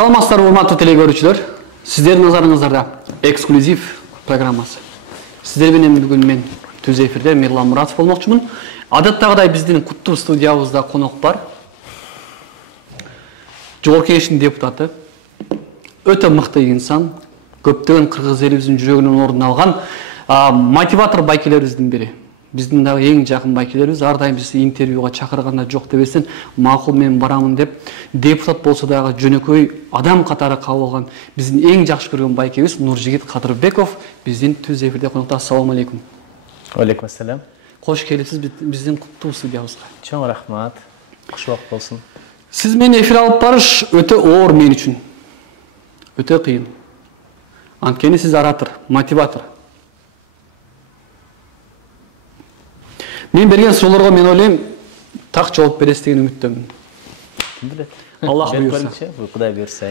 Саламатсыздарбы, урматтуу теле көрүүчүлөр. Сиздердин назарыңыздарда эксклюзив программасы. Сиздер менен бүгүн мен түз эфирде Мирлан Муратов болмокчумун. Адаттагыдай биздин куттуу студиябызда конок бар. Жогорку Кеңештин депутаты, өтө мыкты инсан, көптөгөн кыргыз элибиздин жүрөгүнөн ордун алган мотиватор байкелерибиздин бири. Биздин дагы эң жакын байкелерибиз, ар дайым бизди интервьюга чакырганда жок дебестен, макул мен барамын деп, депутат болсо дагы жөнөкөй адам катары кабыл алган биздин эң жакшы көргөн байкебиз Нуржигит Кадырбеков биздин түз эфирде конокто. Ассаламу алейкум. Алейкум ассалам. Кош келипсиз биздин куттуу студиябызга. Чоң рахмат. Куш убак болсун. Сиз мени эфир алып барыш өтө оор мен үчүн. Өтө кыйын. Анткени сиз оратор, мотиватор. Мен берген суроолорго мен ойлойм, так жооп бересиз деген үмүттөмүн. Ким билет? Аллах буйрса. Кудай буйрса.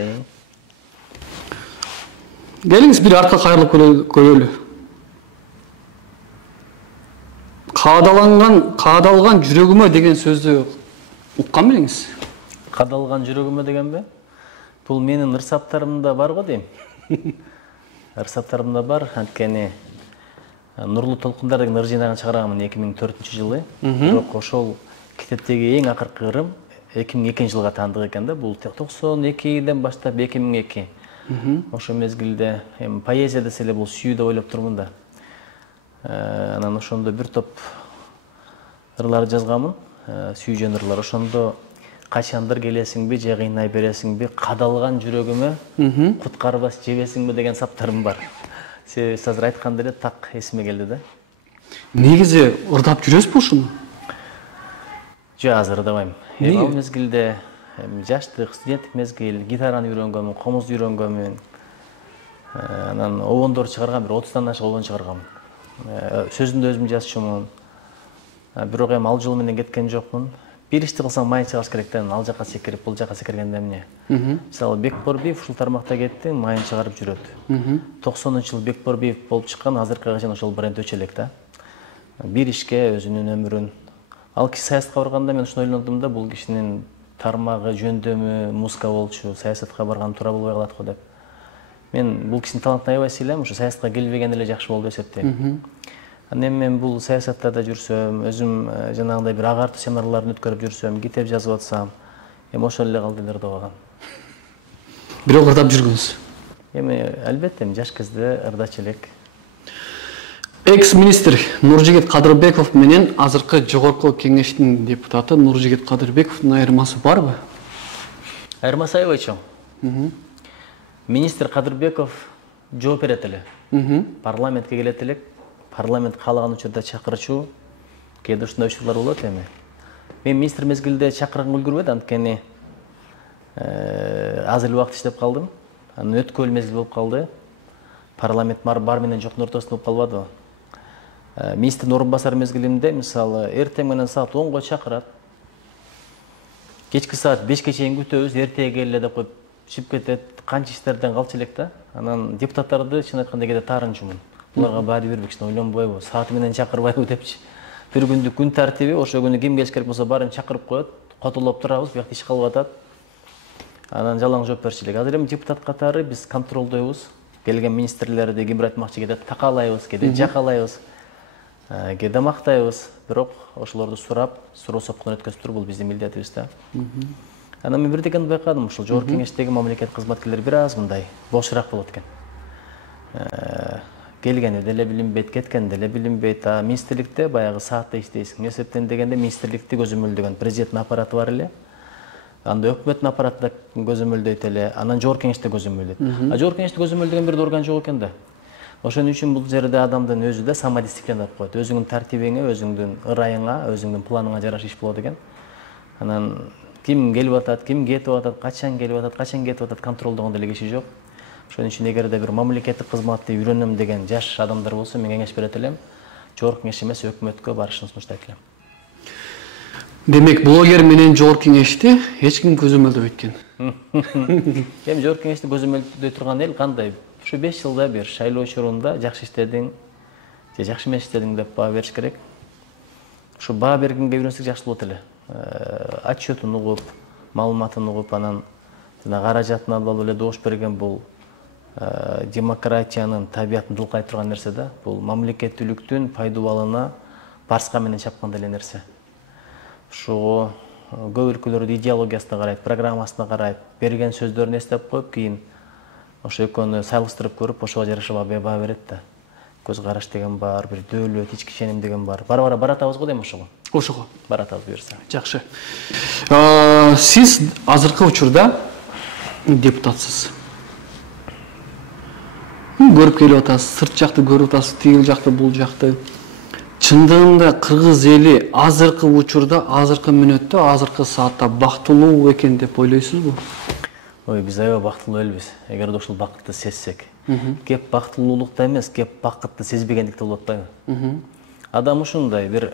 Келиңиз бир артка кайрылып көрөлү. Каадалган жүрөгүмө деген сөздү уккан белеңиз? Кадалган жүрөгүмө дегенби? Бул менин ырсаптарымда бар го дейм. Ырсаптарымда бар, анткени Нурлуу толкундар деген ыр жыйнагын чыгарганмын 2004-жылы. Бирок ошол китептеги эң акыркы ырым 2002-жылга таандык экен да. Бул 92-ден баштап 2002. Ошол мезгилде поэзия десе эле бул сүйүү деп ойлоп турмун да. Анан ошондо бир топ ырлар жазганмын, сүйжөн ырлар. Ошондо качандыр келесиңби, же кыйнай бересиңби, кадалган жүрөгүмө куткарбас жебесиңби деген саптарым бар. Сиз азыр айтканда эле так эсиме келди да. Негизи ырдап жүрөсүзбү ушуну? Жок, азыр ырдабайм. Ал мезгилде жаштык, студенттик мезгил, гитараны үйрөнгөнмүн, комузду үйрөнгөнмүн. Анан обондор чыгарган, бир 30-дан ашык обон чыгарганмын. Сөзүн да өзүм жазчумун. Бирок ал жол менен кеткен жокмун. Бир ишти кылсаң майын чыгарыш керек да, ал жака секирип, бул жака секиргенде эмне? Мисалы Бекборбиев ушул тармакта кетти, майын чыгарып жүрөт. 90-жылы Бекборбиев болуп чыккан, азыркыга чейин ошол бренд өчө элек да. Бир ишке өзүнүн өмүрүн. Ал киши саясатка барганда мен ушуну ойлондум да, бул кишинин тармагы, жөндөмү, музыка болчу, саясатка барган туура болбой калат го деп. Мен бул кишинин талантын аябай сыйлайм, ушу саясатка келбеген эле жакшы болду деп эсептейм. Анан мен бул саясаттарда жүрсөм, өзүм жанагындай бир агартуу семинарларын өткөрүп жүрсөм, китеп жазып атсам, ошол эле калды эле ырдабаган. Бирок ырдап жүргүнүз. Албетте, жаш кезде ырдачу элек. Экс-министр Нуржигит Кадырбеков менен азыркы Жогорку Кеңештин депутаты Нуржигит Кадырбековдун айырмасы барбы? Айырмасы аябай чоң. Министр Кадырбеков жооп берет эле. Парламентке келет элек. Парламент каалаган учурда чакырчу, кээде ушундай учурлар болот эми. Мен министр мезгилде чакыргым үлгүрбөдү, анткени аз эле убакыт иштеп калдым. Анан өткөл мезгил болуп калды. Парламент бар менен жоктун ортосунда болуп калбадыбы. Министрдин орун басары мезгилинде, мисалы, эртең менен саат 10го чакырат. Кечки саат 5ке чейин күтөбүз, эртеге келе деп коюп чыгып кетет. Канча иштерден калчу элек да. Анан депутаттарды чын айтканда кээде таарынчумун. Буларга баары бербекчи, ойлонбойбу, сааты менен чакырбайбы депчи. Бир күндүк күн тартиби, ошол күнү ким келиш керек болсо баарын чакырып коет, котолоп турабыз, буякта иш калып атат. Анан жалаң жооп берчү элек. Азыр эми депутат катары биз контролдойбуз. Келген министрлерди ким бир айтмакчы, кээде такалайбыз, кээде жакалайбыз, кээде мактайбыз. Бирок ошолорду сурап, суроо сопкон өткөзүп туруп, бул биздин милдетибиз да. Анан мен бир дегенди байкадым, ушул Жогорку Кеңештеги мамлекет кызматкерлери бир аз мындай бошураак болот экен. Келгенде деле билинбейт, кеткенде деле билинбейт. Министрликте баягы саатта иштейсиң. Эмне себептен дегенде министрликти көзөмөлдөгөн президенттин аппараты бар эле. Анда өкмөттүн аппараты да көзөмөлдөйт эле, анан Жогорку Кеңеште көзөмөлдөйт. Жогорку Кеңеште көзөмөлдөгөн бир орган жок экен да. Ошон үчүн бул жерде адамдын өзү да самодисциплина деп коет. Өзүңдүн тартибиңе, өзүңдүн ырайыңа, өзүңдүн планыңа жараша иш болот экен. Анан ким келип атат, ким кетип атат, качан келип атат, качан кетип атат контролдогон деле киши жок. Ошон үчүн эгерде бир мамлекеттик кызматты үйрөнөм деген жаш адамдар болсо, мен кеңеш берет элем. Жогорку Кеңеш эмес, өкмөткө барышын сунуштайт элем. Демек, блогер менен Жогорку Кеңешти эч ким көзөмөлдөбөйт экен. Эми Жогорку Кеңешти көзөмөлдөй турган эл кандай? Ушу 5 жылда бир шайлоо учурунда жакшы иштедиң, же жакшы эмес иштедиң деп баа бериш керек. Ушу баа бергенге үйрөнсөк жакшы болот эле. Отчетун угуп, маалыматын угуп, анан жана каражатын алып эле добуш берген бул демократиянын табиятын дулкай турган нерсе да. Бул мамлекеттүүлүктүн пайдубалына барска менен чапкан эле нерсе. Ошого көп өлкөлөрдө идеологиясына карайт, программасына карайт, берген сөздөрүн эстеп коюп, кийин ошо экөөнү салыштырып көрүп, ошого жараша баа берет да. Көз караш деген бар, бир дөөлөт, ички ишеним деген бар. Бара-бара баратабыз го дейм ошого. Ошого Баратабыз буюрса. жакшы. Сиз азыркы учурда депутатсыз. Көрүп келип атасыз, сырт жакты көрүп атасыз, тигил жакты, бул жакты. Чындыгында кыргыз эли азыркы учурда, азыркы мүнөттө, азыркы саатта бактылуу экен деп ойлойсузбу? Ой, биз аябай бактылуу элбиз. Эгерде ушул бакытты сезсек. Кеп бактылуулукта эмес, кеп бакытты сезбегендикте болуп атпайбы? Адам ушундай бир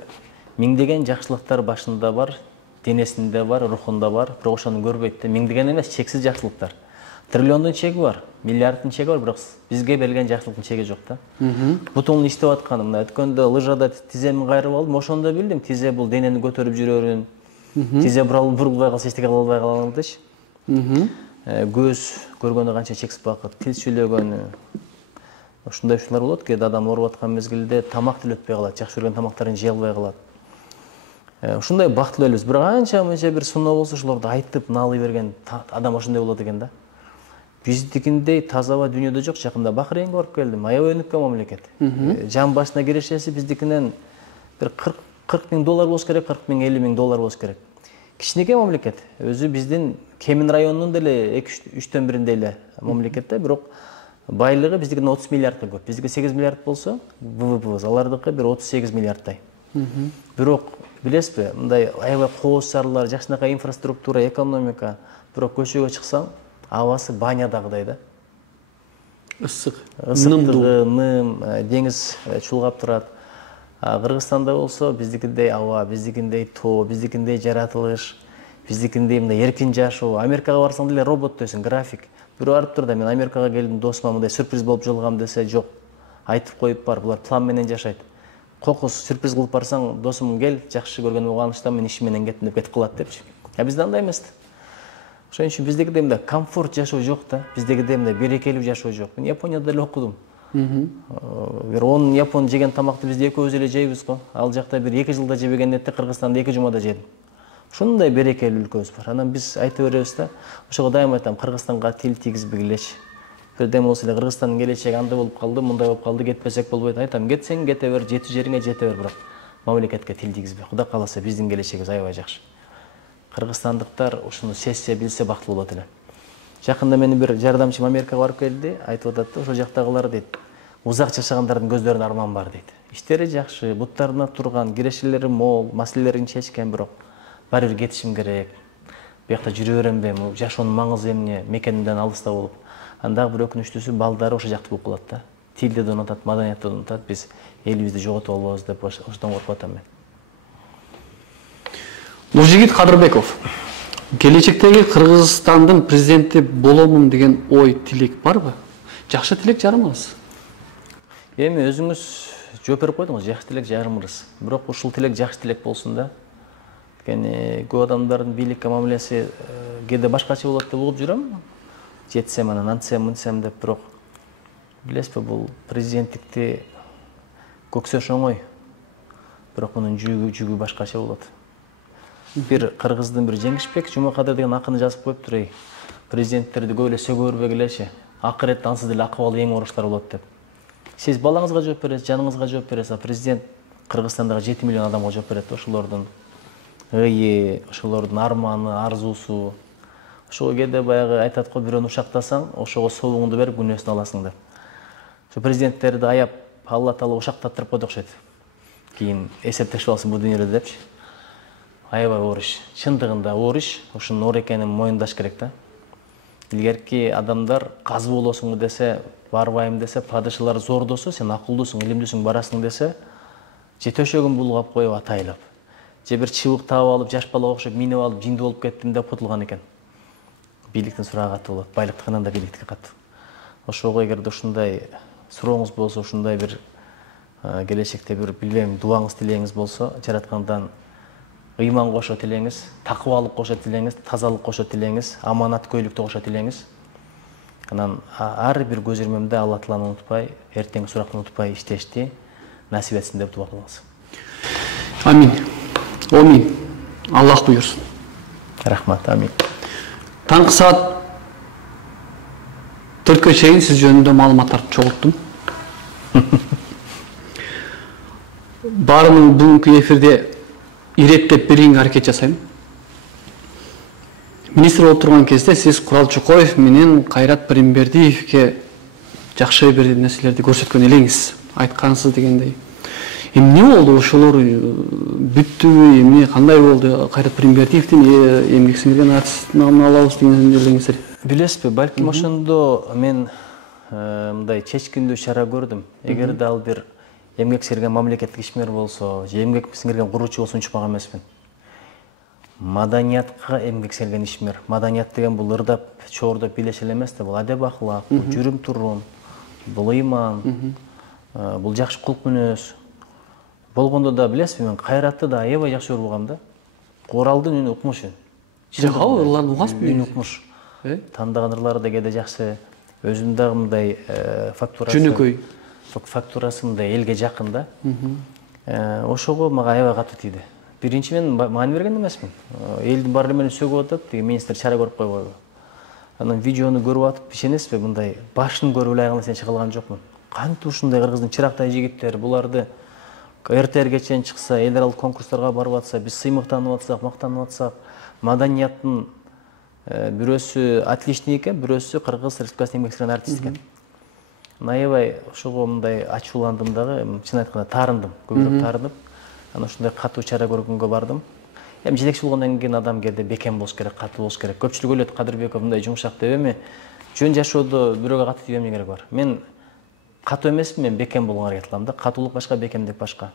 миңдеген жакшылыктар башында бар, денесинде бар, рухунда бар, бирок ошону көрбөйт да. Миңдеген эмес, чексиз жакшылыктар. Триллиондун чеги бар, миллиарддын чеги бар, бирок бизге берилген жакшылыктын чеги жок да. Бутумун иштеп атканым, мына өткөндө лыжада тиземин кайрып алдым, ошондо билдим, тизе бул денени көтөрүп жүрөрүн. Тизе бурулбай калса эчтеке кыла албай калам дечи. Көз көргөнү канча чексиз бакыт, тил сүйлөгөнү. Ушундай ушулар болот, кээде адам ооруп аткан мезгилде тамак тил өтпөй калат, жакшы көргөн тамактарын жей албай калат. Ушундай бактылуу элбиз. Бирок анча-мынча бир суноо болсо ошолорду айтып наалый берген адам ошондой болот экен да. Биздикиндей тазаба дүйнөдө жок. Жакында Бахрейнге барып келдим. Аябай өнүккөн мамлекет. Жан башына кирешеси биздикинен бир 40 миң доллар болуш керек, 40 миң, 50 миң доллар болуш керек. Кичинекей мамлекет. Өзү биздин Кемин районунун деле 2-3төн биринде эле мамлекет да, бирок байлыгы биздикинен 30 миллиардка көп. Биздики 8 миллиард болсо, ВВП алардыкы бир 38 миллиардтай. Бирок билесизби, мындай аябай кооз шаарлар, жакшынакай инфраструктура, экономика, бирок көчөгө чыксаң, абасы банядагыдай да. Ысык, ным, деңиз чулгап турат. Кыргызстанда болсо биздикиндей аба, биздикиндей тоо, биздикиндей жаратылыш, биздикиндей мындай эркин жашоо. Америкага барсаң деле роботтойсуң, график. Бирөө барып тур да, мен Америкага келдим, досума мындай сюрприз болуп жолугам десе, жок. Айтып коюп бар, булар план менен жашайт. Кокус сюрприз кылып барсаң, досум кел, жакшы көргөн уганыштан мен ишим менен кеттим деп кетип калат депчи. Бизде андай эмес. Ошон үчүн биздегидей мындай комфорт жашоо жок да. Биздегидей мындай берекелүү жашоо жок. Мен Японияда эле окудум. Бир 10 япон жеген тамакты бизде экөөбүз эле жейбиз го. Ал жакта бир 2 жылда жебеген этти Кыргызстанда 2 жумада жедим. Ушундай берекелүү өлкөбүз бар. Анан биз айта беребиз да. Ошого дайым айтам, Кыргызстанга тил тийгизбегилечи. Бирден болсо эле Кыргызстандын келечеги андай болуп калды, мындай болуп калды, кетпесек болбойт. Айтам, кетсең кете бер, жети жериңе жете бер, бирок мамлекетке тил тийгизбе. Кудай кааласа биздин келечегибиз аябай жакшы. Кыргызстандыктар ушуну сезсе, билсе бактылуу болот эле. Жакында менин бир жардамчым Америкага барып келди, айтып атат да, ошол жактагылар дейт, узак жашагандардын көздөрүндө арман бар дейт. Иштери жакшы, буттарына турган, кирешелери мол, маселелерин чечкен, бирок баары бир кетишим керек. Биякта жүрө берем бем, жашоонун маңызы эмне, мекенинен алыста болуп. Андагы бир өкүнүчтүүсү балдары ошо жакты болуп калат да. Тилди да унутат, маданиятты да унутат, биз элибизди жоготуп албайбыз деп ошондон коркуп атам мен. Нуржигит Кадырбеков, келечектеги Кыргызстандын президенти боломун деген ой, тилек барбы? Жакшы тилек жарымыңыз? Эми өзүңүз жооп берип койдуңуз, жакшы тилек жарымырыз. Бирок ушул тилек жакшы тилек болсун да. Анткени көп адамдардын бийликке мамилеси кээде башкача болот деп угуп жүрөм. Жетсем анан антсем, мынтсем деп, бирок билесизби, бул президенттикти көксөш оңой. Бирок мунун жүгү башкача болот. Бир кыргыздын бир Жеңишбек Жумакадыр деген акыны жазып коюптур, эй, президенттерди көп эле сөгө бербегилечи. Акыретте ансыз деле акыбалы эң оручлар болот деп. Сиз балаңызга жооп бересиз, жаныңызга жооп бересиз, а президент Кыргызстандагы 7 миллион адамга жооп берет. Ошолордун ые, ошолордун арманы, арзуусу. Ошого кээде баягы айтат го, бирөөнү ушактасаң, ошого соогуңду берип күнөөсүн аласың деп. Ошо президенттерди аяп, Алла Таала ушактаттырып койду окшойт. Кийин эсептешип алсын бул дүйнөдө депчи. Аябай оор иш. Чындыгында оор иш, ушунун оор экенин моюндаш керек да. Илгерки адамдар казы болосуңбу десе, барбайм десе, падышалар зордосо, сен акылдуусуң, илимдүүсүң, барасың десе, же төшөгүн булгап коюп атайлап, же бир чыбык таап алып, жаш балага окшоп минип алып, жинди болуп кеттим деп кутулган экен. Бийликтин сурагы катуу болот, байлыктыкынан да бийликтики катуу. Ошого эгерде ушундай сурооңуз болсо, ушундай бир келечекте бир билбейм, дуаңыз, тилегиңиз болсо, жараткандан ыйман кошот элеңиз, такыбалык кошот элеңиз, тазалык кошот элеңиз, аманаткөйлүктү кошот элеңиз. Анан ар бир көз ирмемде Алла Тааланы унутпай, эртеңки суракты унутпай иштешти насип этсин деп дуа кылабыз. Амин. Амин. Аллах буйрsun. Рахмат, амин. Таңкы саат 4-кө чейин сиз жөнүндө маалыматтарды чогулттум. Барымын бүгүнкү эфирде иреттеп берүүгө аракет жасайм. Министр болуп турган кезде сиз Курал Чокоев менен Кайрат Пиримбердиевке жакшы бир нерселерди көрсөткөн элеңиз, айткансыз дегендей. Эмне болду ошолор бүттүбү, эмне кандай болду? Кайрат Пиримбердиевдин эмгек сиңирген артисттин намын алабыз деген элеңиздер. Билесизби, балким ошондо мен мындай чечкиндүү чара көрдүм. Эгерде ал бир эмгек сиңирген мамлекеттик ишмер болсо, же эмгек сиңирген куруучу болсо унчукпаган эмесмин. Маданиятка эмгек сиңирген ишмер. Маданият деген бул ырдап, чоордоп билеш эле эмес да, бул адеп ахлак, бул жүрүм турум, бул ыйман, бул жакшы кулк мүнөз. Болгондо да билесизби, мен Кайратты да аябай жакшы көрүп алгам да. Куралдын үнү укмуш. Жага ырларын угасызбы? Үнү укмуш. Тандаган ырлары да кээде жакшы. Өзүм дагы мындай фактурасы. Жөнөкөй. Фактурасы мындай элге жакын да. Ошого мага аябай катуу тийди. Биринчи мен маани берген эмесмин. Элдин баары мени сөгүп атат, министр чара көрүп койбойбу. Анан видеону көрүп атып, ишенесизби, мындай башын көрүп эле аягына чейин чыга алган жокмун. Кантип ушундай кыргыздын чырактай жигиттери буларды эртерге чейин чыкса, эл аралык конкурстарга барып атса, биз сыймыктанып атсак, мактанып атсак, маданияттын бирөөсү отличник экен, бирөөсү Кыргыз Республикасынын эмгек сиңирген артист экен. Аябай ошого мындай ачууландым дагы, чын айтканда таарындым, көбүрөөк таарынып. Анан ушундай катуу чара көргөнгө бардым. Эми жетекчи болгондон кийин адам кээде бекем болуш керек, катуу болуш керек. Көпчүлүк ойлойт Кадырбеков мындай жумшак деп, эми жөн жашоодо бирөөгө катуу тийбем эмне керек бар? Мен катуу эмесмин, мен бекем болгонго аракет кылам да. Катуулук башка, бекемдик башка.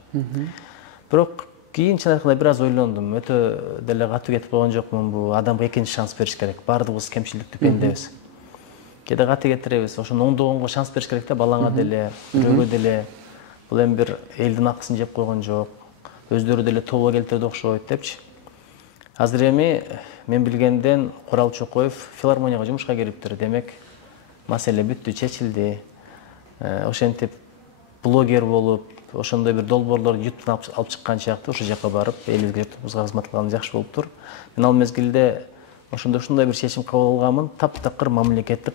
Бирок кийин чын айтканда бир аз ойлондум. Өтө деле катуу кетип койгон жокмун, бул адамга экинчи шанс бериш керек. Баардыгыбыз кемчиликтүү пендебиз. Кээде катуу кетиребиз. Ошону оңдогонго шанс бериш керек да, балаңа деле, бирөөгө деле. Бул эми бир элдин акысын жеп койгон жок. Өздөрү деле тобо келтирди окшойт депчи. Азыр эми мен билгенден Курал Чокоев филармонияга жумушка кириптир. Демек, маселе бүттү, чечилди. Ошентип блогер болуп, ошондой бир долбоорлорду ютубтан алып чыккан сыяктуу ошол жака барып, элибизге, журтубузга кызмат кылган жакшы болуптур. Мен ал мезгилде ушундай бир чечим кабыл алганмын, таптакыр мамлекеттик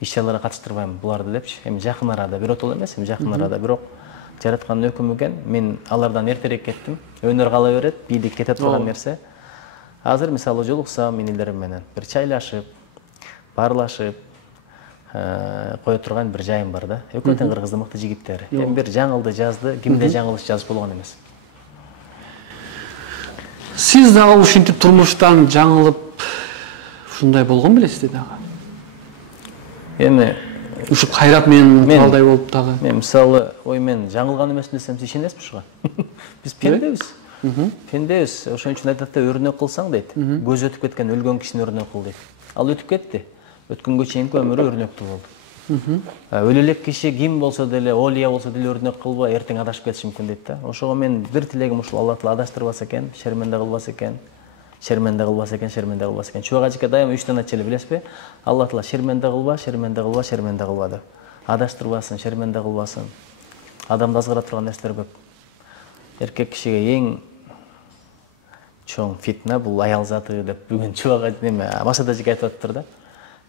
иш-чараларга катыштырбайм буларды депчи. Эми жакын арада, биротоло эмес, эми жакын арада, бирок жараткан өкүм экен. Мен алардан эртерээк кеттим. Өнөр кала берет, бийлик кете турган нерсе. Азыр мисалы жолуксам мен элдерим менен бир чайлашып, баарлашып кое турган бир жайым бар да. Экөө тең кыргыздын мыкты жигиттери. Эми бир жаңылды жазды, кимде жаңылыш жазып болгон эмес. Сиз дагы ушинтип турмуштан жаңылып ушундай болгон белесиз дагы. Эми ушу Кайрат менен калдай болуп дагы. Мен мисалы, ой мен жаңылган эмесмин десем, сиз ишенесизби ушуга? Биз пендебиз. Пендебиз. Ошон үчүн айтат да, өрнөк кылсаң дейт. Көз өтүп кеткен өлгөн кишини өрнөк кыл дейт. Ал өтүп кетти. Өткөнгө чейинки өмүрү өрнөктүү болду. Өлө элек киши ким болсо деле, олия болсо деле өрнөк кылбай, эртең адашып кетиши мүмкүн дейт да. Ошого мен бир тилегим ушул: Алла Таала адаштырбаса экен, шерменде кылбаса экен, шерменде кылбаса экен, шерменде кылбаса экен. Чубак ажыка дайыма 3 тан айтчу эле, билесизби? Алла Таала шерменде кылба, шерменде кылба, шерменде кылба деп. Адаштырбасын, шерменде кылбасын. Адамды азгыра турган нерселер көп. Эркек кишиге эң чоң фитна бул аял заты деп бүгүн чубак неме Масада ажыка айтып атыптыр да.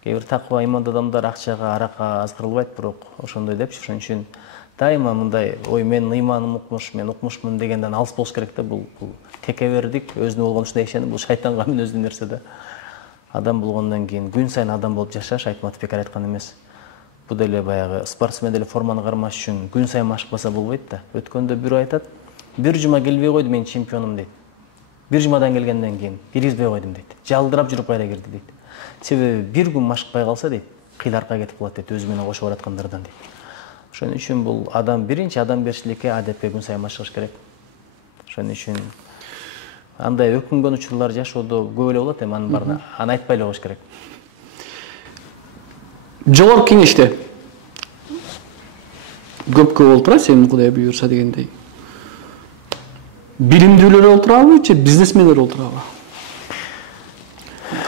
Кээ бир такыба имандуу адамдар акчага, аракка азгырылбайт, бирок ошондой депчи. Ошон үчүн дайыма мындай ой менин ыйманым укмуш, мен укмушмун дегенден алыс болуш керек да. Бул текебердик, өзүнө болгон ушундай ишеним, бул шайтанга мүнөздүү нерсе да. Адам болгондон кийин күн сайын адам болуп жашаш Айтматов бекер айткан эмес. Бул деле баягы спортсмен деле форманы кармаш үчүн күн сайын машыкпаса болбойт да. Өткөндө бирөө айтат, бир жума келбей койду, мен чемпионум дейт. Бир жумадан келгенден кийин киргизбей койдум дейт. Жалдырап жүрүп кайра кирди дейт. Себеби бир күн машыкпай калса дейт, кыйларка кетип калат дейт, өзү менен кошуп бараткандардан дейт. Ошон үчүн бул адам биринчи адамберчиликке, адепке күн сайын машыгыш керек. Ошон үчүн андай өкүнгөн учурлар жашоодо көп эле болот, эми анын баарына аны айтпай эле коюш керек. Жогорку кеңеште көпкө болуп турат, сенин Кудай буйрса дегендей. Билимдүүлөр олтурабы же бизнесмендер олтурабы?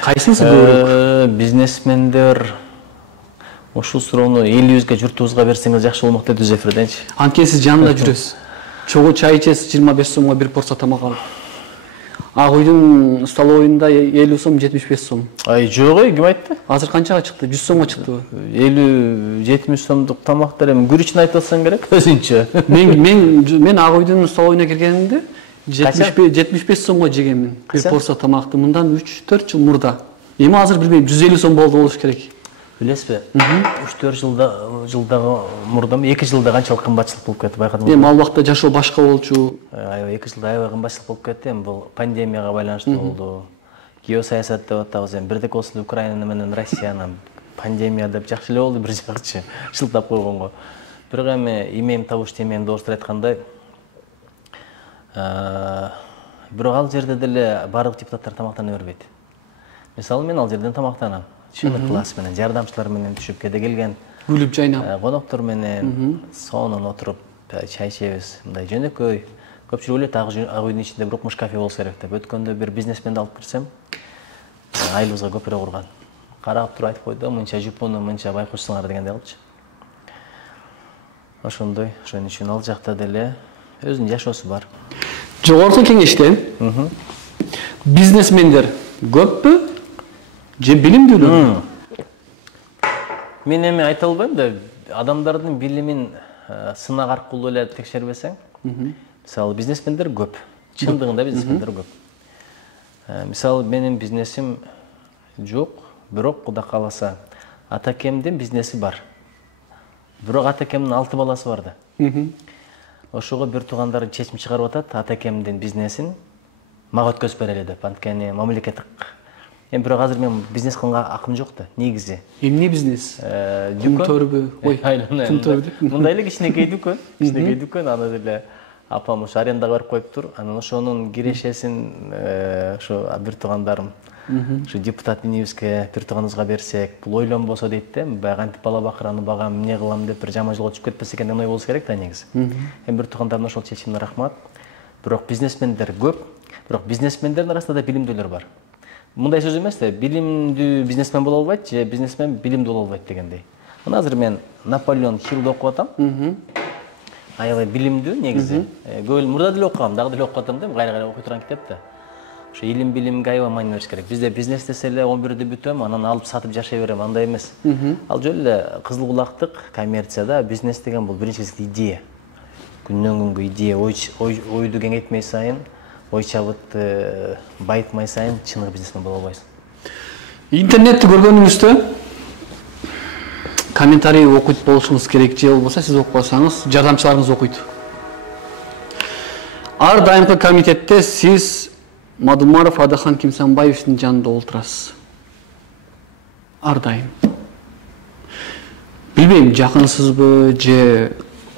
Кайсысы көбүрөөк? Бизнесмендер ушул суроону элибизге, журтубузга берсеңиз жакшы болмок дейт Зефирденчи. Анткени сиз жанында жүрөсүз. Чогуу чай ичесиз 25 сомго бир порция тамак алып. Ак үйдүн столовыйында 50 сом, 75 сом. Ай жок, ким айтты? Азыр канчага чыкты? 100 сомго чыктыбы? 50-70 сомдук тамактар эми күрүчүн айтып атсаң керек өзүнчө. Мен ак үйдүн столовыйына киргенимде 75 сомго жегенмин. Бир порция тамакты мындан 3-4 жыл мурда. Эми азыр билбейм, 150 сом болуш керек. Билесизби? 3-4 жылдагы мурда 2 жылда канчалык кымбатчылык болуп кетти, байкадыңызбы? Эми ал убакта жашоо башка болчу. Аябай 2 жылда аябай кымбатчылык болуп кетти. Эми бул пандемияга байланыштуу болду. Геосаясат деп атабыз, эми бирдек болсун Украина менен Россияны пандемия деп жакшы эле болду, бир жакчы шылтап койгонго. Бирок эми имем табыш темем достор айткандай, бирок ал жерде деле баардык депутаттар тамактана бербейт. Мисалы мен ал жерден тамактанам. Чыгып класс менен, жардамчылар менен түшүп кете келген. Күлүп жайнап. Коноктор менен сонун отуруп чай ичебиз. Мындай жөнөкөй. Көпчүлүк ойлойт ак үйдүн ичинде бирок мушкафе болсо керек деп. Өткөндө бир бизнесменди алып кирсем, айылыбызга көпүрө курган. Карап туруп айтып койду, мынча жупуну, мынча байкошсуңар дегенде алчы. Ошондой, ошон үчүн ал жакта деле өзүнүн жашоосу бар. Жогорку кеңеште бизнесмендер көппү? Же билимдүүлөр? Мен эми айта албайм да, адамдардын билимин сынак аркылуу эле текшербесең, мисалы бизнесмендер көп. Чындыгында бизнесмендер көп. Мисалы менин бизнесим жок, бирок Кудай кааласа, атакемдин бизнеси бар. Бирок атакемдин 6 баласы бар да. Ошого бир туугандар чечим чыгарып атат, атакемдин бизнесин мага өткөзүп берели деп. Анткени мамлекеттик. Эми бирок азыр мен бизнес кылганга акым жок да, негизи. Эмне бизнес? Дүкөн. Ой, мындай эле кичинекей дүкөн, аны деле апам ошо арендага берип коюптур. Анан ошонун кирешесин ошо бир туугандарым ошо депутат инибизге бир тууганыбызга берсек, бул ойлонбосо дейт да, баягы антип бала бакыраны багам, эмне кылам деп бир жаман жолго түшүп кетпесе экен деген ой болсо керек да негизи. Эми бир туугандарым ошол чечимине рахмат. Бирок бизнесмендер көп, бирок бизнесмендердин арасында да билимдүүлөр бар. Мындай сөз эмес да, билимдүү бизнесмен боло албайт же бизнесмен билимдүү боло албайт дегендей. Мына азыр мен Наполеон Хиллди окуп атам. Аябай билимдүү негизи. Көп мурда деле окугам, дагы деле окуп атам да, кайра окуй турган китеп да. Ошо илим билимге аябай маани бериш керек. Бизде бизнес десе эле 11-дө бүтөм, анан алып сатып жашай берем, андай эмес. Ал жөн эле кызыл кулактык коммерцияда бизнес деген бул биринчи кезекте идея. Күндөн күнгө идея, ойду кеңейтмей сайын, ой чабытты байытмай сайын чыныгы бизнесмен боло албайсың. Интернетти көргөнүңүздө комментарий окуйт болушуңуз керек, же болбосо сиз окубасаңыз, жардамчыларыңыз окуйт. Ар дайымкы комитетте сиз Мадумаров Адахан Кимсанбаевдин жанында олтурасыз. Ар дайым. Билбейм, жакынсызбы же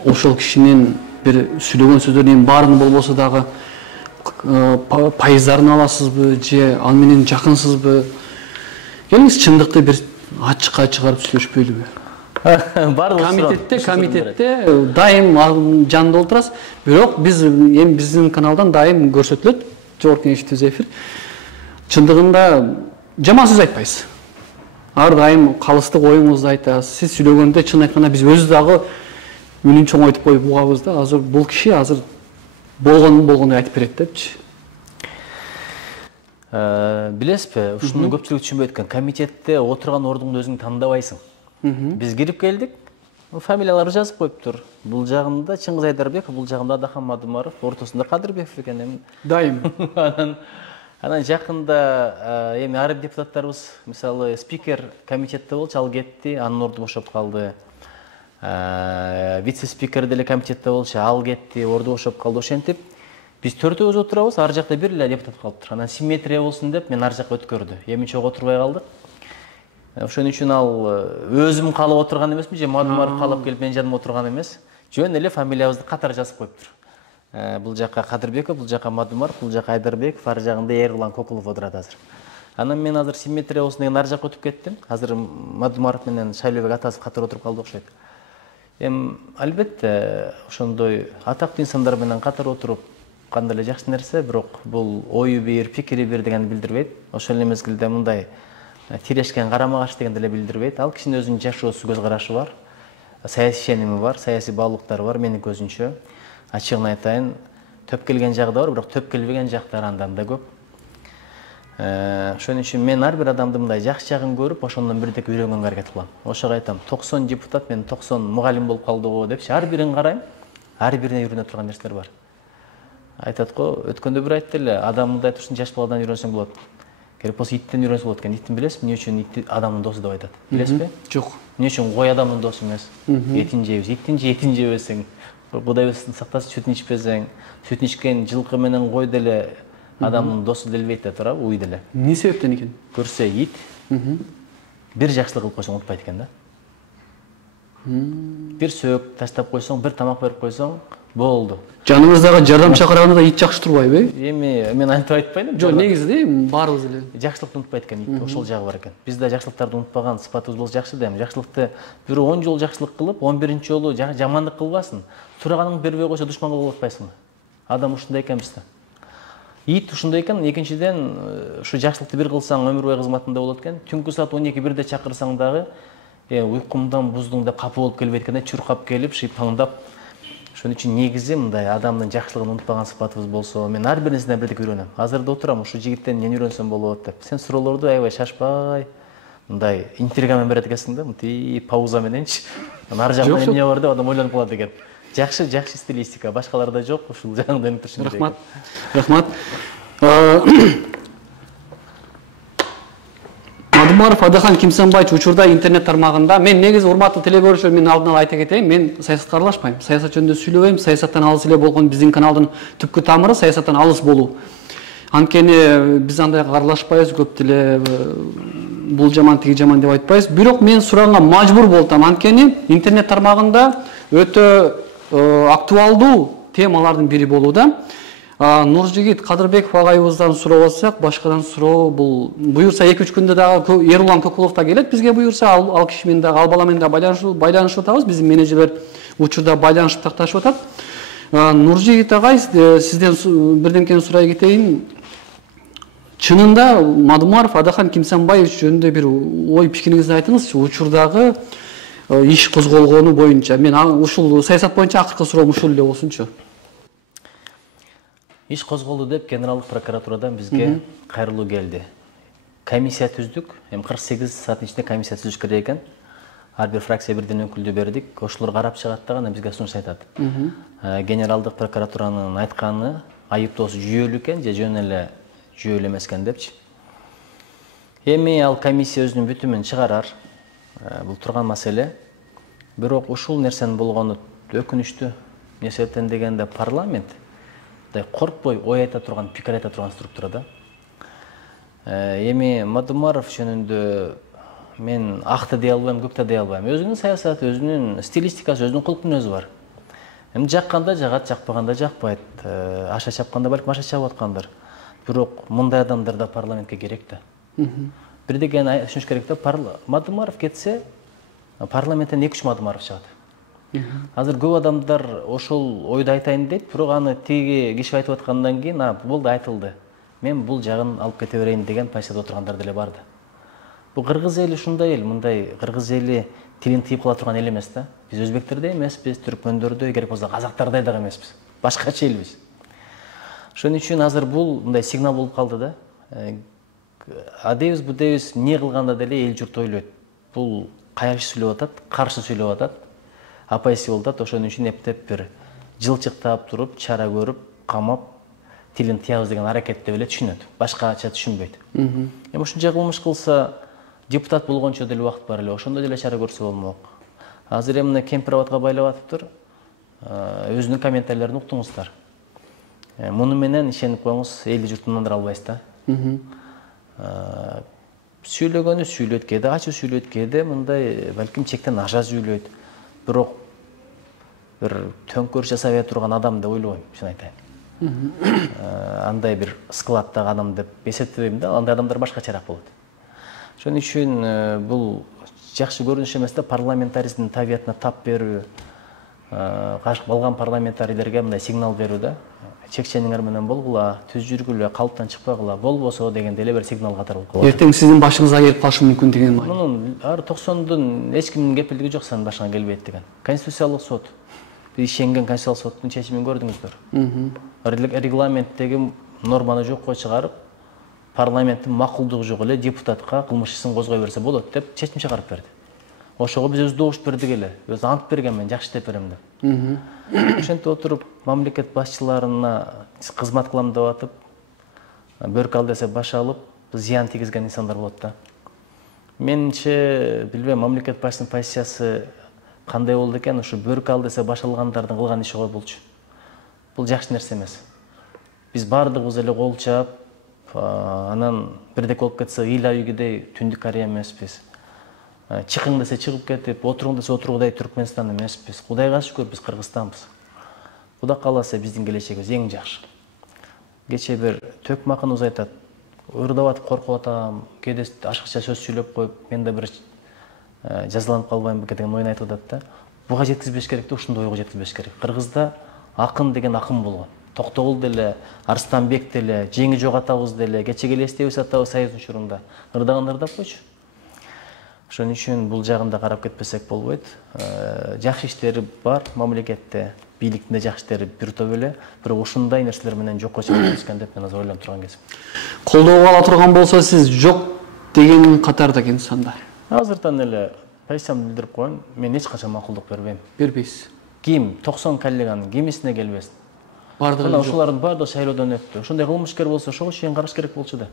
ошол кишинин бир сүйлөгөн сөздөрүнүн баарын болбосо дагы пайыздарын аласызбы же ал менен жакынсызбы? Келиңиз чындыкты бир ачыкка чыгарып сүйлөшпөйлүбү? Комитетте дайым жанында олтурасыз. Бирок биздин каналдан дайым көрсөтүлөт, жогорку кеңеш түз эфир. Чындыгында жаман сөз айтпайсыз. Ар дайым калыстык оюңузду айтасыз. Сиз сүйлөгөндө чын айтканда биз өзү дагы үнүн чоңойтуп коюп угабыз да. Азыр бул киши азыр болгону айтып берет депчи. Билесизби, ушуну көпчүлүк түшүнбөйт экен. Комитетте отурган ордуңду өзүң тандабайсың. Биз кирип келдик, фамилияларды жазып коюптур. Бул жагында Чыңгыз Айдарбеков, бул жагында Адахан Мадумаров, ортосунда Кадырбеков экен эми. Дайым. Анан жакында эми арып депутаттарыбыз, мисалы, спикер комитетте болчу, ал кетти, анын орду бошоп калды. Вице-спикер деле комитетте болчу, ал кетти, орду бошоп калды. Ошентип биз төртөөбүз отурабыз, ар жакта бир эле депутат калыптыр. Анан симметрия болсун деп мен ар жакка өткөрдү. Эми чогуу отурбай калдык. Ошон үчүн ал өзүм калып отурган эмесмин же Мадумаров калып келип мен жаныма отурган эмес. Жөн эле фамилиябызды катар жазып коюптур. Бул жакка Кадырбеков, бул жакка Мадумаров, бул жакка Айдарбеков, ар жагында Эргулан Кокулов отурат азыр. Анан мен азыр симметрия болсун деген ар жакка өтүп кеттим. Азыр Мадумаров менен Шайлообек Атасов катар отуруп калды окшойт. Албетте ошондой атактуу инсандар менен катар отуруп кандай эле жакшы нерсе, бирок бул ою бир, пикири бир дегенди билдирбейт. Ошол эле мезгилде мындай тирешкен карама каршы дегенди эле билдирбейт. Ал кишинин өзүнүн жашоосу, көз карашы бар, саясий ишеними бар, саясий баалуулуктары бар. Менин көзүмчө ачыгын айтайын, төп келген жагы да бар, бирок төп келбеген жактары андан да көп. Ошон үчүн мен ар бир адамды мындай жакшы жагын көрүп, ошондон бирдек үйрөнгөнгө аракет кылам. Ошого айтам, 90 депутат, мен 90 мугалим болуп калдыгы депчи, ар бирин карайм, ар бирине үйрөнө турган нерселер бар. Айтат го, өткөндө бир айтты эле, адам мындай турсын, жаш баладан үйрөнсөң болот. Керек болсо иттен үйрөнсө болот экен. Иттин билесизби, эмне үчүн ит адамдын досу деп айтат? Билесизби? Жок. Эмне үчүн кой адамдын досу эмес? Этин жейбиз. Этин жебесең, Кудай сактасын, сүтүн ичпесең, сүтүн ичкен жылкы менен кой деле адамдын досу делбейт да туурабы, уй деле. Эмне себептен экен? Көрсө ит бир жакшылык кылып койсоң унутпайт экен да. Бир сөк таштап койсоң, бир тамак берип койсоң, болду. Жаныңыздагы жардам чакырганда да ит жакшы турбайбы? Эми мен антип айтпайм. Жок, негизи баарыбыз эле Жакшылыкты унутпайт экен ит, ошол жагы бар экен. Биз да жакшылыктарды унутпаган сыпатыбыз болсо жакшы да, жакшылыкты бирөө 10 жолу жакшылык кылып, 11-чи жолу жамандык кылбасын. Сураганыңды бербей койсо душман кылып атпайсыңбы? Адам ушундай экен бизде. Ит ушундай экен, экинчиден ушу жакшылыкты бир кылсаң өмүр бою кызматында болот экен. Түнкү саат 12-1де чакырсаң дагы, уйкумдан буздуң деп капы болуп келбейт экен, чуркап келип, шыйпаңдап. Ошон үчүн негизи мындай адамдын жакшылыгын унутпаган сыпатыбыз болсо, мен ар биринесинен бирдек үйрөнөм. Азыр да отурам, ушу жигиттен эмнени үйрөнсөм болот деп. Сен суроолорду аябай шашпай, мындай интригамен берет экенсиң да, мынтип пауза мененчи. Ар жагында эмне бар деп адам ойлонуп калат экен. Жакшы стилистика, башкаларда жок, ушул жагында энтиршин. Рахмат. Рахмат. Мадумаров Адахан Кимсанбаевич учурда интернет тармагында, мен негизи урматтуу телекөрүүчүлөр, мен алдын ала айта кетейин, мен саясатка аралашпайм, саясат жөнүндө сүйлөбөйм, саясаттан алыс эле болгон биздин каналдын түпкү тамыры саясаттан алыс болуу. Анткени биз андайга аралашпайбыз, көп деле бул жаман, тиги жаман деп айтпайбыз. Бирок мен сураганга мажбур болдум, анткени интернет тармагында өтө актуалдуу темалардын бири болууда. Нуржигит Кадырбеков агайыбыздан сурап атсак, башкадан суроо бул буюрса 2-3 күндө дагы Эрулан Көкулов да келет бизге буюрса, ал киши менен дагы, ал бала менен дагы байланышып атабыз, биздин менеджерлер учурда байланышып такташып атат. Нуржигит агай, сизден бирдемкени сурай кетейин. Чынында Мадумаров Адахан Кимсанбаевич жөнүндө бир ой пикириңизди айтыңызчы, учурдагы иш козголгону боюнча. Мен ушул саясат боюнча акыркы суроом ушул эле болсунчу. Иш козголду деп генералдык прокуратурадан бизге кайрылуу келди. Комиссия түздүк. Эми 48 сааттын ичинде комиссия түзүш керек экен. Ар бир фракция бирден өкүлдү бердик. Ошолор карап чыгат да гана бизге сунуш айтат. Генералдык прокуратуранын айтканы айыптоосу жүйөлүү экен же жөн эле жүйөлүү эмес экен депчи. Эми ал комиссия өзүнүн бүтүмүн чыгарар. Бул турган маселе. Бирок ушул нерсенин болгону өкүнүчтүү. Эмне себептен дегенде парламент коркпой ой айта турган, пикир айта турган структура да. Эми Мадумаров жөнүндө мен акты дей албайм, көптө дей албайм. Өзүнүн саясаты, өзүнүн стилистикасы, өзүнүн кулктун өзү бар. Эми жакканда жагат, жакпаганда жакпайт. Аша чапканда балким аша чабып аткандыр. Бирок мындай адамдар да парламентке керек да. Бирдегени түшүнүш керек да, Мадумаров кетсе, парламенттен 2-3 Мадумаров чыгат. Азыр көп адамдар ошол ойду айтайын дейт, бирок аны тиги киши айтып аткандан кийин, болду айтылды. Мен бул жагын алып кете берейин деген позицияда отургандар деле бар да. Бул кыргыз эли ушундай эл, мындай кыргыз эли тилин тыйып кала турган эл эмес да. Биз өзбектердей эмеспиз, түркмөндөрдөй, керек болсо казактардай дагы эмеспиз. Башкача элбиз. Ошон үчүн азыр бул мындай сигнал болуп калды да. Адебиз, бу дебиз эмне кылганда деле эл журт ойлойт. Бул кайсы сүйлөп атат, каршы сүйлөп атат. Апайсы болот, ошон үчүн эптеп бир жылчыктап туруп, чара көрүп, камап, тилин тыябыз деген аракетте эле түшүнөт. Башкача түшүнбөйт. Эми ушунча кылмыш кылса, депутат болгончо деле убакыт бар эле, ошондо деле чара көрсө болмок. Азыр эми Кемпир абадка байлап атыптыр. Өзүнүн комментарийлерин уктуңуздар. Муну менен ишенип коюңуз, элди журттун ындыра албайсыз да. Сүйлөгөнү сүйлөйт, кээде ачуу сүйлөйт, кээде мындай балким чектен аша сүйлөйт. Бирок бир төңкөрүш жасабай турган адам деп ойлобойм, чын айтайын. Андай бир складдагы адам деп эсептебейм да, андай адамдар башкачараак болот. Ошон үчүн бул жакшы көрүнүш эмес да, парламентаризмдин табиятына тап берүү, калган парламентарийлерге мындай сигнал берүү да. чекчениңер менен болгула, түз жүргүлө, калыптан чыкпагыла, болбосо дегенде эле бир сигнал катары болуп калат. Эртең сиздин башыңызга келип калышы мүмкүн деген маани. Мунун ар 90дун эч кимдин кепилдиги жок сенин башыңа келбейт деген. Конституциялык сот. Биз Шенген конституциялык соттун чечимин көрдүңүздөр. Регламенттеги норманы жокко чыгарып, парламенттин макулдугу жок эле депутатка кылмыш ишин козгой берсе болот деп чечим чыгарып берди. Ошого биз өз добуш бердик эле. Өз ант берген мен жакшы деп берем деп. Ошентип отуруп мамлекет башчыларына кызмат кылам деп атып, бөрк ал десе баш алып, зыян тийгизген инсандар болот да. Менимче, билбейм, мамлекет башчысынын позициясы кандай болду экен, ушу бөрк ал десе баш алгандардын кылган иши болчу. Бул жакшы нерсе эмес. Биз бардыгыбыз эле кол чаап, анан бирдек болуп кетсе, ыйла үйгүдөй Түндүк Корея эмеспиз. Чыгың десе чыгып кетип, отуруң десе отургудай Түркмөнстан эмеспиз. Кудайга шүкүр биз Кыргызстанбыз. Кудай кааласа биздин келечегибиз эң жакшы. Кече бир Төкмакыныбыз айтат, ырдап атып коркуп атам, кээде ашыкча сөз сүйлөп коюп, мен да бир жазаланып калбаймбы деген оюн айтып атат да. Буга жеткизбеш керек да, ушундай ойго жеткизбеш керек. Кыргызда акын деген акын болгон. Токтогул деле, Арстанбек деле, Жеңи жок атабыз деле, кечеге элестебиз атабыз Союз учурунда. Ырдаган ырдап койчу. Ошон үчүн бул жагында карап кетпесек болбойт. Жакшы иштери бар мамлекетте, бийликтин да жакшы иштери бир топ эле, бирок ушундай нерселер менен жокко чыгып кеткен деп мен азыр ойлонуп турган кезим. Колдоого ала турган болсо сиз жок дегенин катарда экенсиз анда. Азыртан эле позициямды билдирип коеюн, мен эч качан макулдук бербейм. Бербейсиз. Ким 90 коллеганын кимисине келбесин. Бардыгы ошолордун баардыгы шайлоодон өттү. Ошондой кылмышкер болсо ошого чейин караш керек болчу да.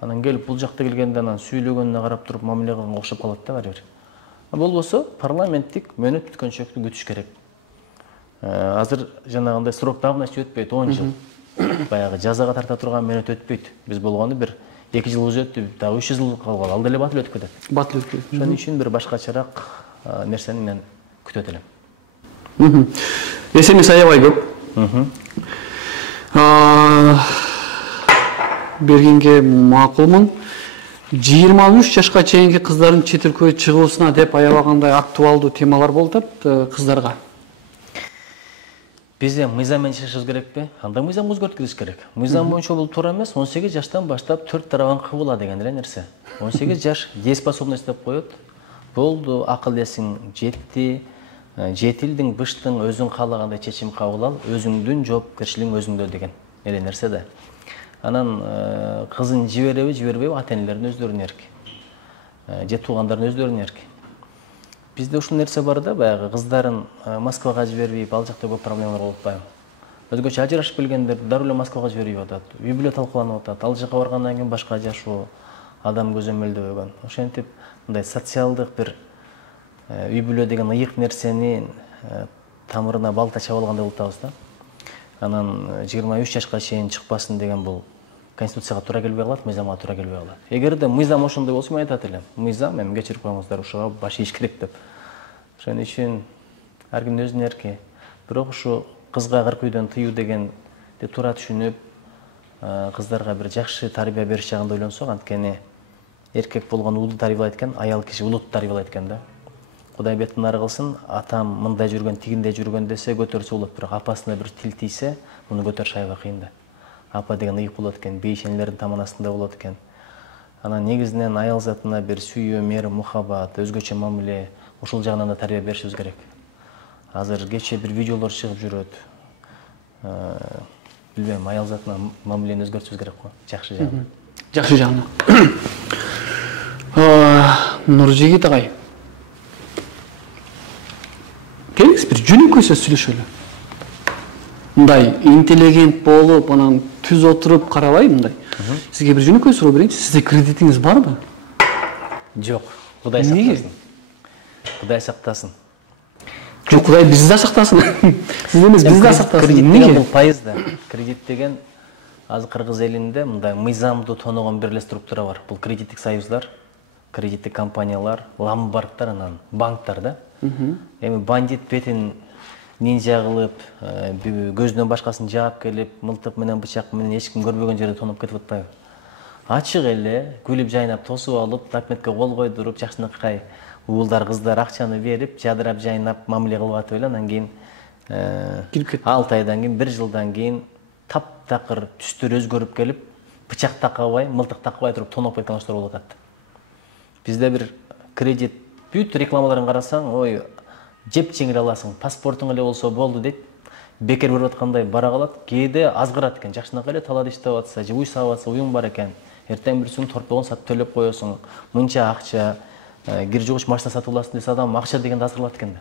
Анан келип бул жакта келгенде анан сүйлөгөнүнө карап туруп мамиле кылганга окшоп калат да баары бир. Болбосо парламенттик мөөнөт бүткөнчөктү күтүш керек. Азыр жанагындай срок дагы нече өтпөйт, 10 жыл. Баягы жазага тарта турган мөөнөт өтпөйт. Биз болгону бир 2 жыл өтүп, дагы 3 жыл калган. Ал деле батыл өтүп кетет. Батыл өтүп кетет. Ошон үчүн бир башкачараак нерсени мен күтөт элем. Эсемиз аябай көп. Бергенге макулмун. 23 жашка чейинки кыздардын чет өлкөгө чыгуусуна деп аябагандай актуалдуу темалар болуп атат кыздарга. Бизде мыйзам менен жашашыбыз керекпи? Анда мыйзам өзгөрткүзүш керек. Мыйзам боюнча бул туура эмес, 18 жаштан баштап 4 тарабан кыбыла деген эле нерсе. 18 жаш дееспособность деп коет. Болду, акыл эсиң жетти, жетилдиң, быштың, өзүң каалагандай чечим кабыл ал, өзүңдүн жоопкерчилигиң өзүңдө деген эле нерсе да. Анан кызын жибереби, жибербейби ата-энелердин өздөрүнүн эрки. Же туугандардын өздөрүнүн эрки. Бизде ушул нерсе бар да, баягы кыздарын Москвага жибербейп, ал жакта көп проблемалар болуп атпайбы. Өзгөчө ажырашып келгендер дароо эле Москвага жибербейп атат. Үй бүлө талкаланып атат. Ал жака баргандан кийин башка жашоо, адам көзөмөлдөбөгөн. Ошентип мындай социалдык бир үй бүлө деген ыйык нерсени тамырына балта чаап алгандай болуп атабыз да. Анан 23 жашка чейин чыкпасын деген бул конституцияга туура келбей калат, мыйзамга туура келбей калат. Эгерде мыйзам ошондой болсо мен айтат элем, мыйзам эми кечирип коюңуздар, ушуга баш ийиш керек деп. Ошон үчүн ар кимдин өзүнүн эрки. Бирок ушу кызга кырк үйдөн тыюу дегенди туура түшүнүп, кыздарга бир жакшы тарбия бериш жагында ойлонсок, анткени эркек болгон уулду тарбиялайт экен, аял киши улуту тарбиялайт экен да. Кудай бетин ары кылсын, атам мындай жүргөн, тигиндей жүргөн десе көтөрсө болот, бирок апасына бир тил тийсе, муну көтөрүш аябай кыйын да. Апа деген ыйык болот экен, бейшенелердин таманасында болот экен. Анан негизинен аял затына бир сүйүү, мээрим, мухаббат, өзгөчө мамиле, ушул жагынан да тарбия беришибиз керек. Азыр кече бир видеолор чыгып жүрөт. Билбейм, аял затына мамилени өзгөртүшүбүз керек го, жакшы жагына. Жакшы жагына. Нуржигит агай. Келиңиз бир жөнөкөй сөз сүйлөшөлү. Мындай интеллигент болуп, анан түз отуруп карабай мындай. Сизге бир жөнөкөй суроо берейинчи. Сизде кредитиңиз барбы? Жок. Кудай сактасын. Кудай сактасын. Жок, Кудай бизди да сактасын. Сиз эмес, бизди да сактасын. Кредит деген бул пайыз да. Кредит деген азыр кыргыз элинде мындай мыйзамды тоногон бир эле структура бар. Бул кредиттик союздар, кредиттик компаниялар, ломбарддар, анан банктар да. Эми бандит бетин нинжа кылып, көзүнөн башкасын жаап келип, мылтык менен, бычак менен эч ким көрбөгөн жерде тонуп кетип атпайбы? Ачык эле күлүп жайнап тосуп алып, документке кол койдуруп, жакшынакай уулдар, кыздар акчаны берип, жадырап жайнап мамиле кылып атып эле, анан кийин 6 айдан кийин, 1 жылдан кийин таптакыр түстөр өзгөрүп келип, бычак такабай, мылтык такабай туруп тоноп кеткен аштар болуп атат. Бизде бир кредит бүт рекламаларын карасаң, ой, жеп жеңил аласың, паспортуң эле болсо болду дейт. Бекер барып аткандай бара калат, кээде азгырат экен, жакшынакай эле талаада иштеп атса, же уй саап атса, уюң бар экен. Эртең бир сүң торпогун сатып төлөп коесуң, мынча акча, кир жугуч машина сатып аласың десе адам акча дегенди азгырлат экен да.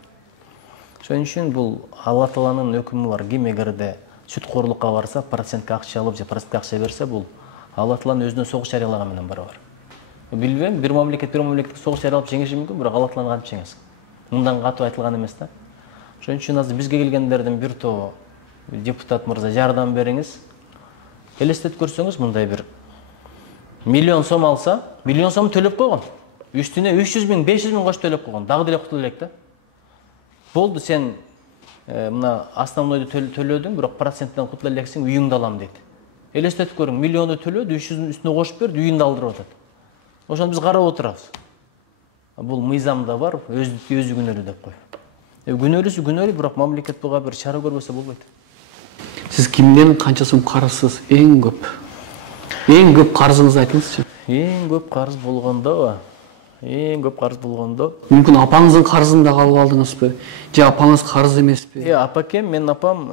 Ошон үчүн бул Алла Тааланын өкүмү бар. Ким эгерде сүткорлукка барса, процентке акча алып же процентке акча берсе, бул Алла Тааланын өзүнө согуш жарыялаган менен барабар. Билбейм, бир мамлекетке согуш жарыялап жеңиши мүмкүн, бирок Алла Тааланы кантип жеңесиң? Мындан катуу айтылган эмес да. Ошон үчүн азыр бизге келгендердин бир тобу депутат мырза жардам бериңиз. Элестетип көрсөңүз, мындай бир миллион сом алса, миллион сом төлөп койгон. Үстүнө 300 миң, 500 миң кош төлөп койгон. Дагы деле кутулуп элек да. Болду, сен мына основнойду төлөдүң, бирок проценттен кутула элексиң, үйүңдү алам дейт. Элестетип көрүң, миллионду төлөдү, 300 үстүнө кошуп берди, үйүндү алдырып атат. Ошону биз карап отурабыз. Бул мыйзамда бар, өзү күнөөлүү деп кой. Күнөөлүүсү күнөөлүү, бирок мамлекет буга бир чара көрбөсө болбойт. Сиз кимден канча сом карызсыз? Эң көп. Эң көп карызыңызды айтыңызчы. Эң көп карыз болгондо, мүмкүн апаңыздын карызында калып алдыңызбы? Же апаңыз карыз эмеспи? Апакем, менин апам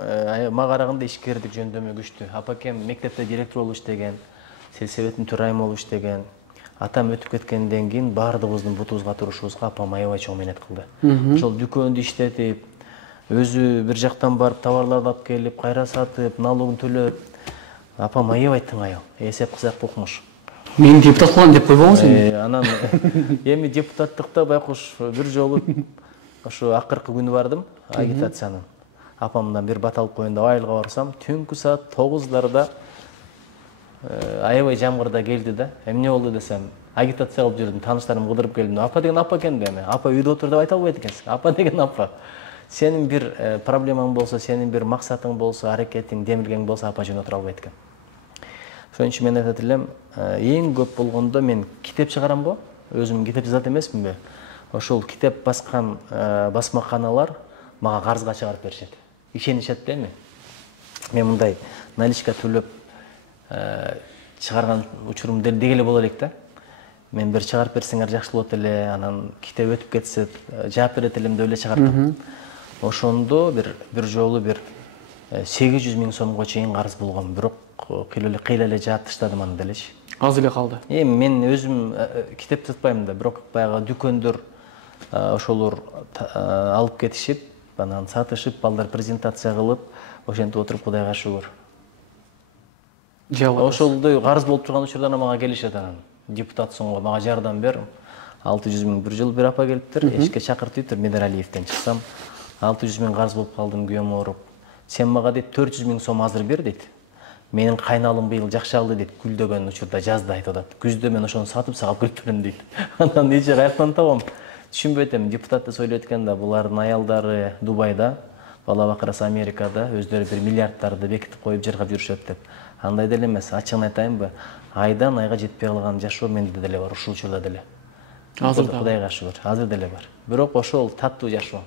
мага караганда ишкердик жөндөмү күчтүү. Апакем мектепте директор болуп иштеген, сельсоветтин төрайымы болуп иштеген. Атам өтүп кеткенден кийин баардыгыбыздын бутубузга турушубузга апам аябай чоң мээнет кылды. Ошол дүкөндү иштетип, өзү бир жактан барып товарларды алып келип, кайра сатып, налогун төлөп, апам аябай тыңаял, эсеп кызак укмуш. Мен депутат болом деп койбоңуз эми. Анан эми депутаттыкта байкуш бир жолу ошо акыркы күнү бардым агитациянын. Апамдан бир бат алып коеюн деп айылга барсам, түнкү саат 9:00 аябай жамгырда келди да. Эмне болду десем, агитация кылып жүрдүм, тааныштарым кыдырып келдим. Апа деген апа экен да эми. Апа үйдө отур деп айта албайт экенсиң. Апа деген апа. Сенин бир проблемаң болсо, сенин бир максатың болсо, аракетиң, демилгең болсо, апа жөн отура албайт экен. Ошон үчүн мен айтат элем, эң көп болгондо мен китеп чыгарам го. Өзүм китеп жазат эмесминби? Ошол китеп баскан басмаканалар мага карызга чыгарып беришет. Ишенишет да эми. Мен мындай наличка төлөп чыгарган учурум деги эле боло элек да. Мен бир чыгарып берсеңер жакшы болот эле, анан китеп өтүп кетсе жаап берет элем деп эле чыгарттым. Ошондо бир жолу 800 миң сомго чейин карыз болгон, бирок кыйла эле жаап таштадым аны делечи. Аз эле калды. Мен өзүм китеп сатпайм да, бирок баягы дүкөндөр ошолор алып кетишип, анан сатышып, балдар презентация кылып, ошентип отуруп Кудайга шүгүр. Ошолдой карыз болуп турган учурда мага келишет анан. Депутатсың го, мага жардам бер. 600 миң бир жыл бир апа келиптир, эшикке чакыртыптыр, Медералиевден чыксам, 600 миң карыз болуп калдым, күйөөм ооруп. Сен мага дейт 400 миң сом азыр бер дейт. Менин кайналым быйыл жакшы алды дейт, гүлдөгөн учурда жазда айтып атат. Күздө мен ошону сатып сагап келип берем дейт. Анан нече каяктан табам? Түшүнбөйт эми, депутат да сүйлөйт экен да, булардын аялдары Дубайда, бала бакырасы Америкада, өздөрү бир миллиардтарды бекитип коюп жыргап жүрүшөт деп. Андай деле эмес, ачыгын айтайынбы? Айдан айга жетпей калган жашоо менде деле бар, ушул учурда деле. Азыр Кудайга шүгүр, азыр деле бар. Бирок ошол таттуу жашоо.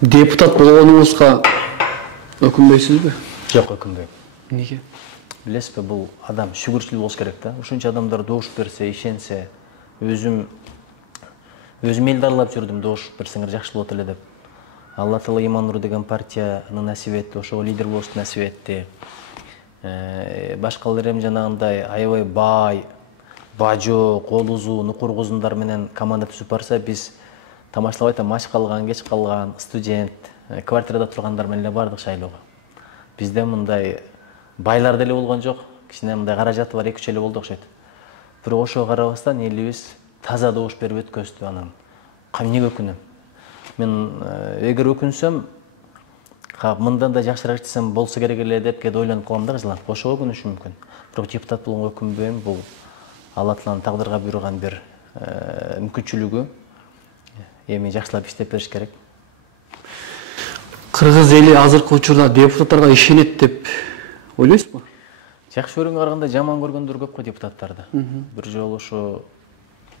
Депутат болгонуңузга өкүнбөйсүзбү? Жок, өкүнбөйм. Неге? Билесизби, бул адам шүгүрчүл болуш керек да. Ушунча адамдар добуш берсе, ишенсе, өзүм эл дарылап жүрдүм, добуш берсеңер жакшы болот эле деп. Алла Таала Иман Нуру деген партияны насип этти, ошого лидер болушту насип этти. Башкалар эми жанагындай аябай бай, бажо, кол узуу, нукур кузундар менен команда түзүп барса, биз тамашалап айтам, маш калган, кеч калган, студент, квартирада тургандар менен эле бардык шайлоого. Бизде мындай байлар деле болгон жок, кичине мындай каражаты бар 2-3 эле болду окшойт. Бирок ошого карабастан элибиз таза добуш берип өткөздү. Анан эмнеге өкүнөм? Мен эгер өкүнсөм, мындан да жакшыраак иштесем болсо керек эле деп кээде ойлонуп калам да, кызыланып. Ошого өкүнүшүм мүмкүн. Бирок депутат болгонго өкүнбөйм. Бул Алла Тааланын тагдырга буйруган бир мүмкүнчүлүгү. Эми жакшылап иштеп бериш керек. Кыргыз эли азыркы учурда депутаттарга ишенет деп ойлойсузбу? Жакшы көргөнгө караганда жаман көргөндөр көп го депутаттарды. Бир жолу ошо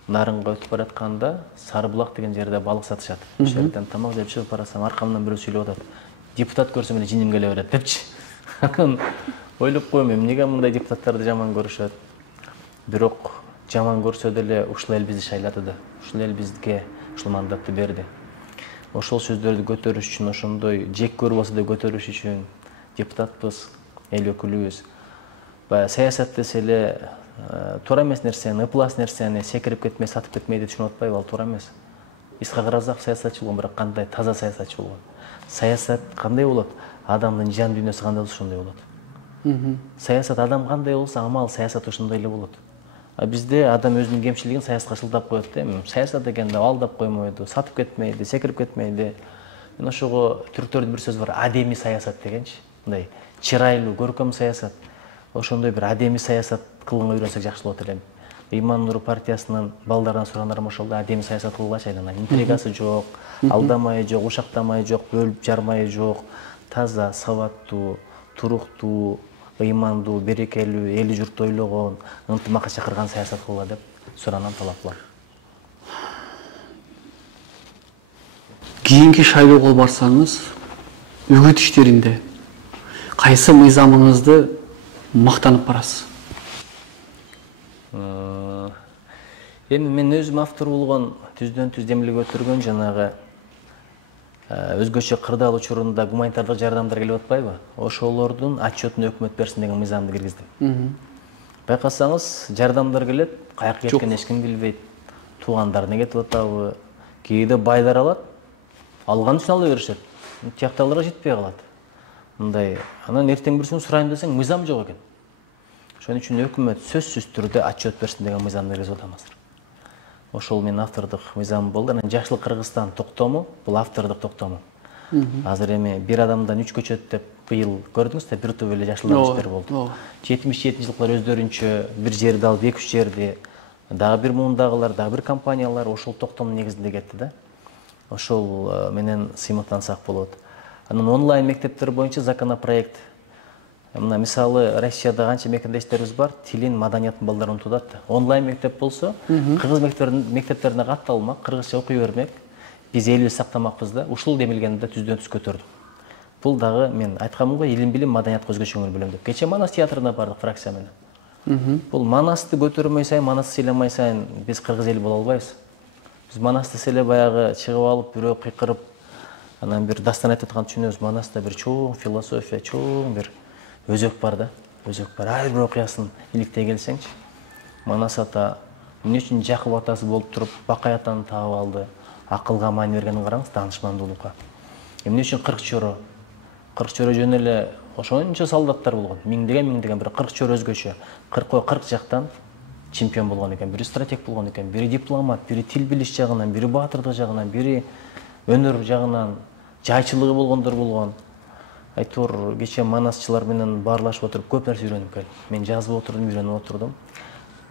Нарынға өтіп баратканда Сарыбұлақ деген жерде балық сатышат. Ошол жерден тамак жеп чыгып барасам, аркамдан бирөө сүйлөп атат. Депутат көрсөм эле жиним келе берет депчи. Анан ойлоп коем, эмнеге мындай депутаттарды жаман көрүшөт? Бирок жаман көрсө деле ушул эл бизди шайлады да. Ушул эл бизге ушул мандатты берди. Ошол сөздөрдү көтөрүш үчүн, ошондой жек көрүп болсо да көтөрүш үчүн депутатпыз, эл өкүлүбүз. Баягы саясат десе эле туура эмес нерсени, ыплас нерсени секирип кетмей, сатып кетмейди түшүнүп атпайбы? Ал туура эмес. Исхак Разак саясатчы болгон, бирок кандай таза саясатчы болгон. Саясат кандай болот? Адамдын жан дүйнөсү кандай болсо ошондой болот. Саясат адам кандай болсо, амал саясат ошондой эле болот. А бизде адам өзүнүн кемчилигин саясатка шылтап коет да. Саясат дегенде алдап коймойду, сатып кетмейди, секирип кетмейди. Мен ошого түрктөрдүн бир сөзү бар, адеми саясат дегенчи. Мындай чырайлуу, көркөм саясат. Ошондой бир адеми саясат кылганга үйрөнсөк жакшы болот элем. Иман Нуру партиясынын балдардан сурагандарым ошол да, адеми саясат кылгылачы айланайын. Интригасы жок, алдамайы жок, ушактамайы жок, бөлүп жармайы жок, таза, сабаттуу, туруктуу, ыймандуу, берекелүү, эли журт ойлогон, ынтымакка чакырган саясат кылгыла деп суранам, талап кылам. Кийинки шайлоого барсаңыз, үгүт иштеринде кайсы мыйзамыңызды мактанып барасыз? Эми мен өзүм автор болгон, түздөн түз демилге өтүргөн жанагы өзгөчө кырдаал учурунда гуманитардык жардамдар келип атпайбы? Ошолордун отчетун өкмөт берсин деген мыйзамды киргиздим. Байкасаңыз, жардамдар келет, каяка кеткенин эч ким билбейт. Туугандарына кетип атабы? Кээде байлар алат, алган үчүн ала беришет. Тияктагыларга жетпей калат. Мындай, анан эртең бирсин сурайм десең, мыйзам жок экен. Ошон үчүн өкмөт сөзсүз түрдө отчет берсин деген мыйзамды киргизип атам азыр. Ошол менин автордук мыйзамым болду. Анан Жакшылык Кыргызстан токтому, бул автордук токтому. Азыр эми бир адамдан 3 көчөт деп быйыл көрдүңүз да, бир топ эле жашылдар иштер болду. 77-жылкылар өздөрүнчө бир жерди алып, 2-3 жерди, дагы бир муундагылар, дагы бир компаниялар ошол токтомдун негизинде кетти да. Ошол менен сыймыктансак болот. Анан онлайн мектептер боюнча законопроект. Мына мисалы Россияда канча мекендештерибиз бар, тилин, маданиятын балдар унутуп атат. Онлайн мектеп болсо, кыргыз мектептерине катталмак, кыргызча окуй бермек. Биз элибизди сактамакпыз да. Ушул демилгенде түздөн түз көтөрдүм. Бул дагы мен айтканмын го, илим билим, маданиятка өзгөчө көңүл бөлөм деп. Кече Манас театрына бардык фракция менен. Бул Манасты көтөрмөй сайын, Манасты сыйламай сайын биз кыргыз эли боло албайбыз. Биз Манасты эле баягы чыгып алып, бирөө кыйкырып, анан бир дастан айтып аткан түшүнөбүз. Манаста бир чоң философия, чоң бир өзөк бар да, өзөк бар. Ар бир окуясын иликтей келсеңчи. Манас ата эмне үчүн Жакып атасы болуп туруп Бакай атаны таап алды? Акылга маани бергенин караңыз, даанышмандуулукка. Эмне үчүн 40 чөйрө? 40 чөйрө жөн эле ошончо солдаттар болгон. Миңдеген бир 40 чөйрө өзгөчө. 40 жактан чемпион болгон экен, бири стратег болгон экен, бири дипломат, бири тил билиш жагынан, бири баатырдык жагынан, бири өнөр жагынан, жайчылыгы болгондор болгон. Айтор кече манасчылар менен баарлашып отуруп көп нерсе үйрөнүп келдим. Мен жазып отурдум, үйрөнүп отурдум.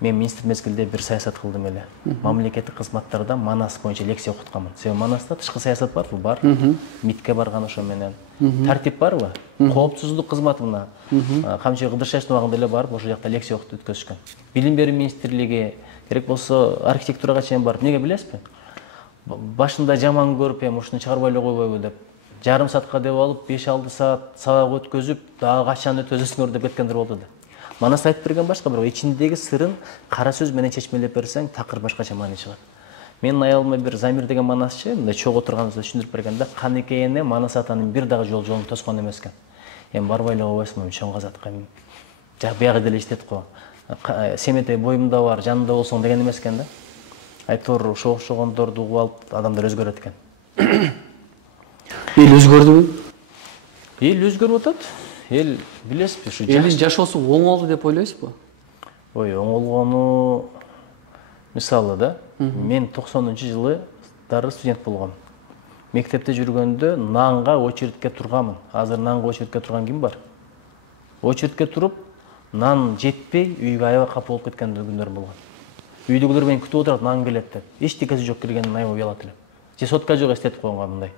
Мен министр мезгилде бир саясат кылдым эле. Мамлекеттик кызматтарда Манас боюнча лекция окутканмын. Себеби Манаста тышкы саясат барбы? Бар. МИДке барган ошо менен. Тартип барбы? Коопсуздук кызматы мына. Камчы Кыдыршевдин убагында эле барып, ошол жакта лекция өткөзүшкөн. Билим берүү министрлиги, керек болсо архитектурага чейин барып, эмнеге билесизби? Башында жаман көрүп, эми ушуну чыгарбай эле койбойбу деп, жарым саатка деп алып, 5-6 саат сабак өткөзүп, дагы качан өтөзөсүңөр деп кеткендер болду да. Манас айтып берген башка, бирок ичиндеги сырын кара сөз менен чечмелеп берсең, такыр башкача маани чыгат. Менин аялыма бир Замир деген манасчы, мындай чогуу турганыбызда түшүндүрүп бергенде, Канекене Манас атанын бир дагы жолун тоскон эмес экен. Эми барбай эле койбойсуңбу, чоң казатка. Биягы деле иштет го. Семетей боюмда бар, жанында болсоң деген эмес экен да. Айтор ошо окшогондорду угуп алып, адамдар өзгөрөт экен. Эл өзгөрдүбү? Эл өзгөрүп атат. Эл билесизби, ушу элин жашоосу оңолду деп ойлойсузбу? Ой, оңолгону мисалы да, мен 90-жылы дары студент болгом. Мектепте жүргөндө нанга очередке турганмын. Азыр нанга очередке турган ким бар? Очередке туруп, нан жетпей, үйгө аябай капа болуп кеткен күндөр болгон. Үйдөгүлөр мени күтүп отурат, нан келет деп. Эчтекеси жок киргенин аябай уялат элем. Же сотка жок эстетип койгон мындай.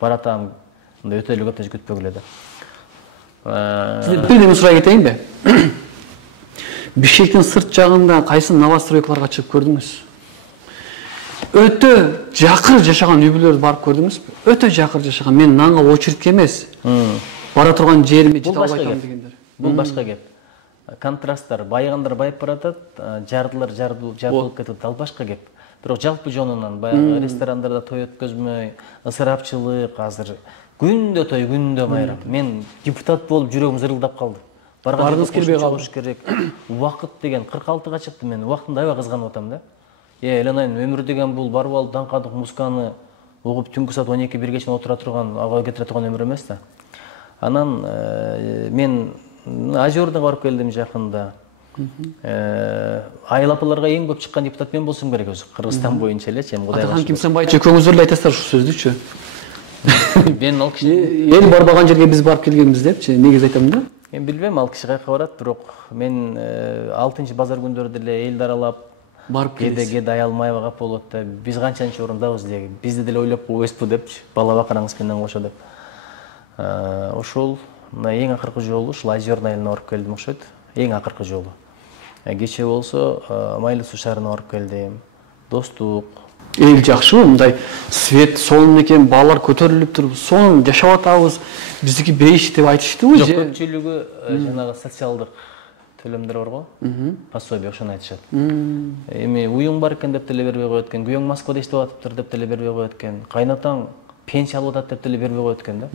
Баратам, мындай өтө эле көп нерсе күтпөгүлө да. Сизден бир неме сурай кетейинби? Бишкектин сырт жагында кайсы новостройкаларга чыгып көрдүңүз? өтө жакыр жашаган үй бүлөлөрдү барып көрдүңүзбү? Өтө жакыр жашаган, мен нанга очередке эмес, бара турган жериме жете албай атам дегендер. Бул башка кеп. Контрасттар, байыгандар байып баратат, жардылар жардылып кетет, ал башка кеп. Бирок жалпы жонунан баягы ресторандарда той өткөзмөй, ысырапчылык азыр күндө той, күндө майрам. Мен депутат болуп жүрөгүм зырылдап калды. Баргыңыз келбей калды. Керек. Убакыт деген 46-га чыкты, мен убактында аябай кызганып атам да. Эленайын өмүр деген бул барып алып даңкадык музыканы угуп түнкү саат 12-1 чейин отура турган, ага кетире турган өмүр эмес да. Анан мен Озердога барып келдим жакында. Айыл апаларга эң көп чыккан депутат мен болсом керек өзү. Кыргызстан боюнча элечи, эми Кудайга. Атакан Кимсенбаевич экөөңүздөр айтасыздар ушул сөздүчү. Мен ал киши Эл барбаган жерге биз барып келгенбиз депчи, негиз айтам да. Мен билбейм ал киши каяка барат, бирок мен 6-базар күндөрү деле элди аралап Барып келесиз. Кеде аялмай кап болот да. Биз канчанчы орундабыз деги. Бизди деле ойлоп койбойсузбу депчи. Бала бакыраңыз менен кошо деп. Ошол эң акыркы жолу ушул Озерный айылына барып келдим окшойт. Эң акыркы жолу. Кече болсо Майлы суу шаарына барып келдим. Достук. Эл жакшыбы? Мындай свет сонун экен, балалар көтөрүлүп туруп, сонун жашап атабыз. Биздики бейиш деп айтыштыбы же? Көпчүлүгү жанагы социалдык төлөмдөр бар го. Пособие ошону айтышат. Эми уюң бар экен деп деле бербей коет экен, күйөөң Москвада иштеп атыптыр деп деле бербей коет экен, кайнатаң пенсия алып атат деп деле бербей коет экен да.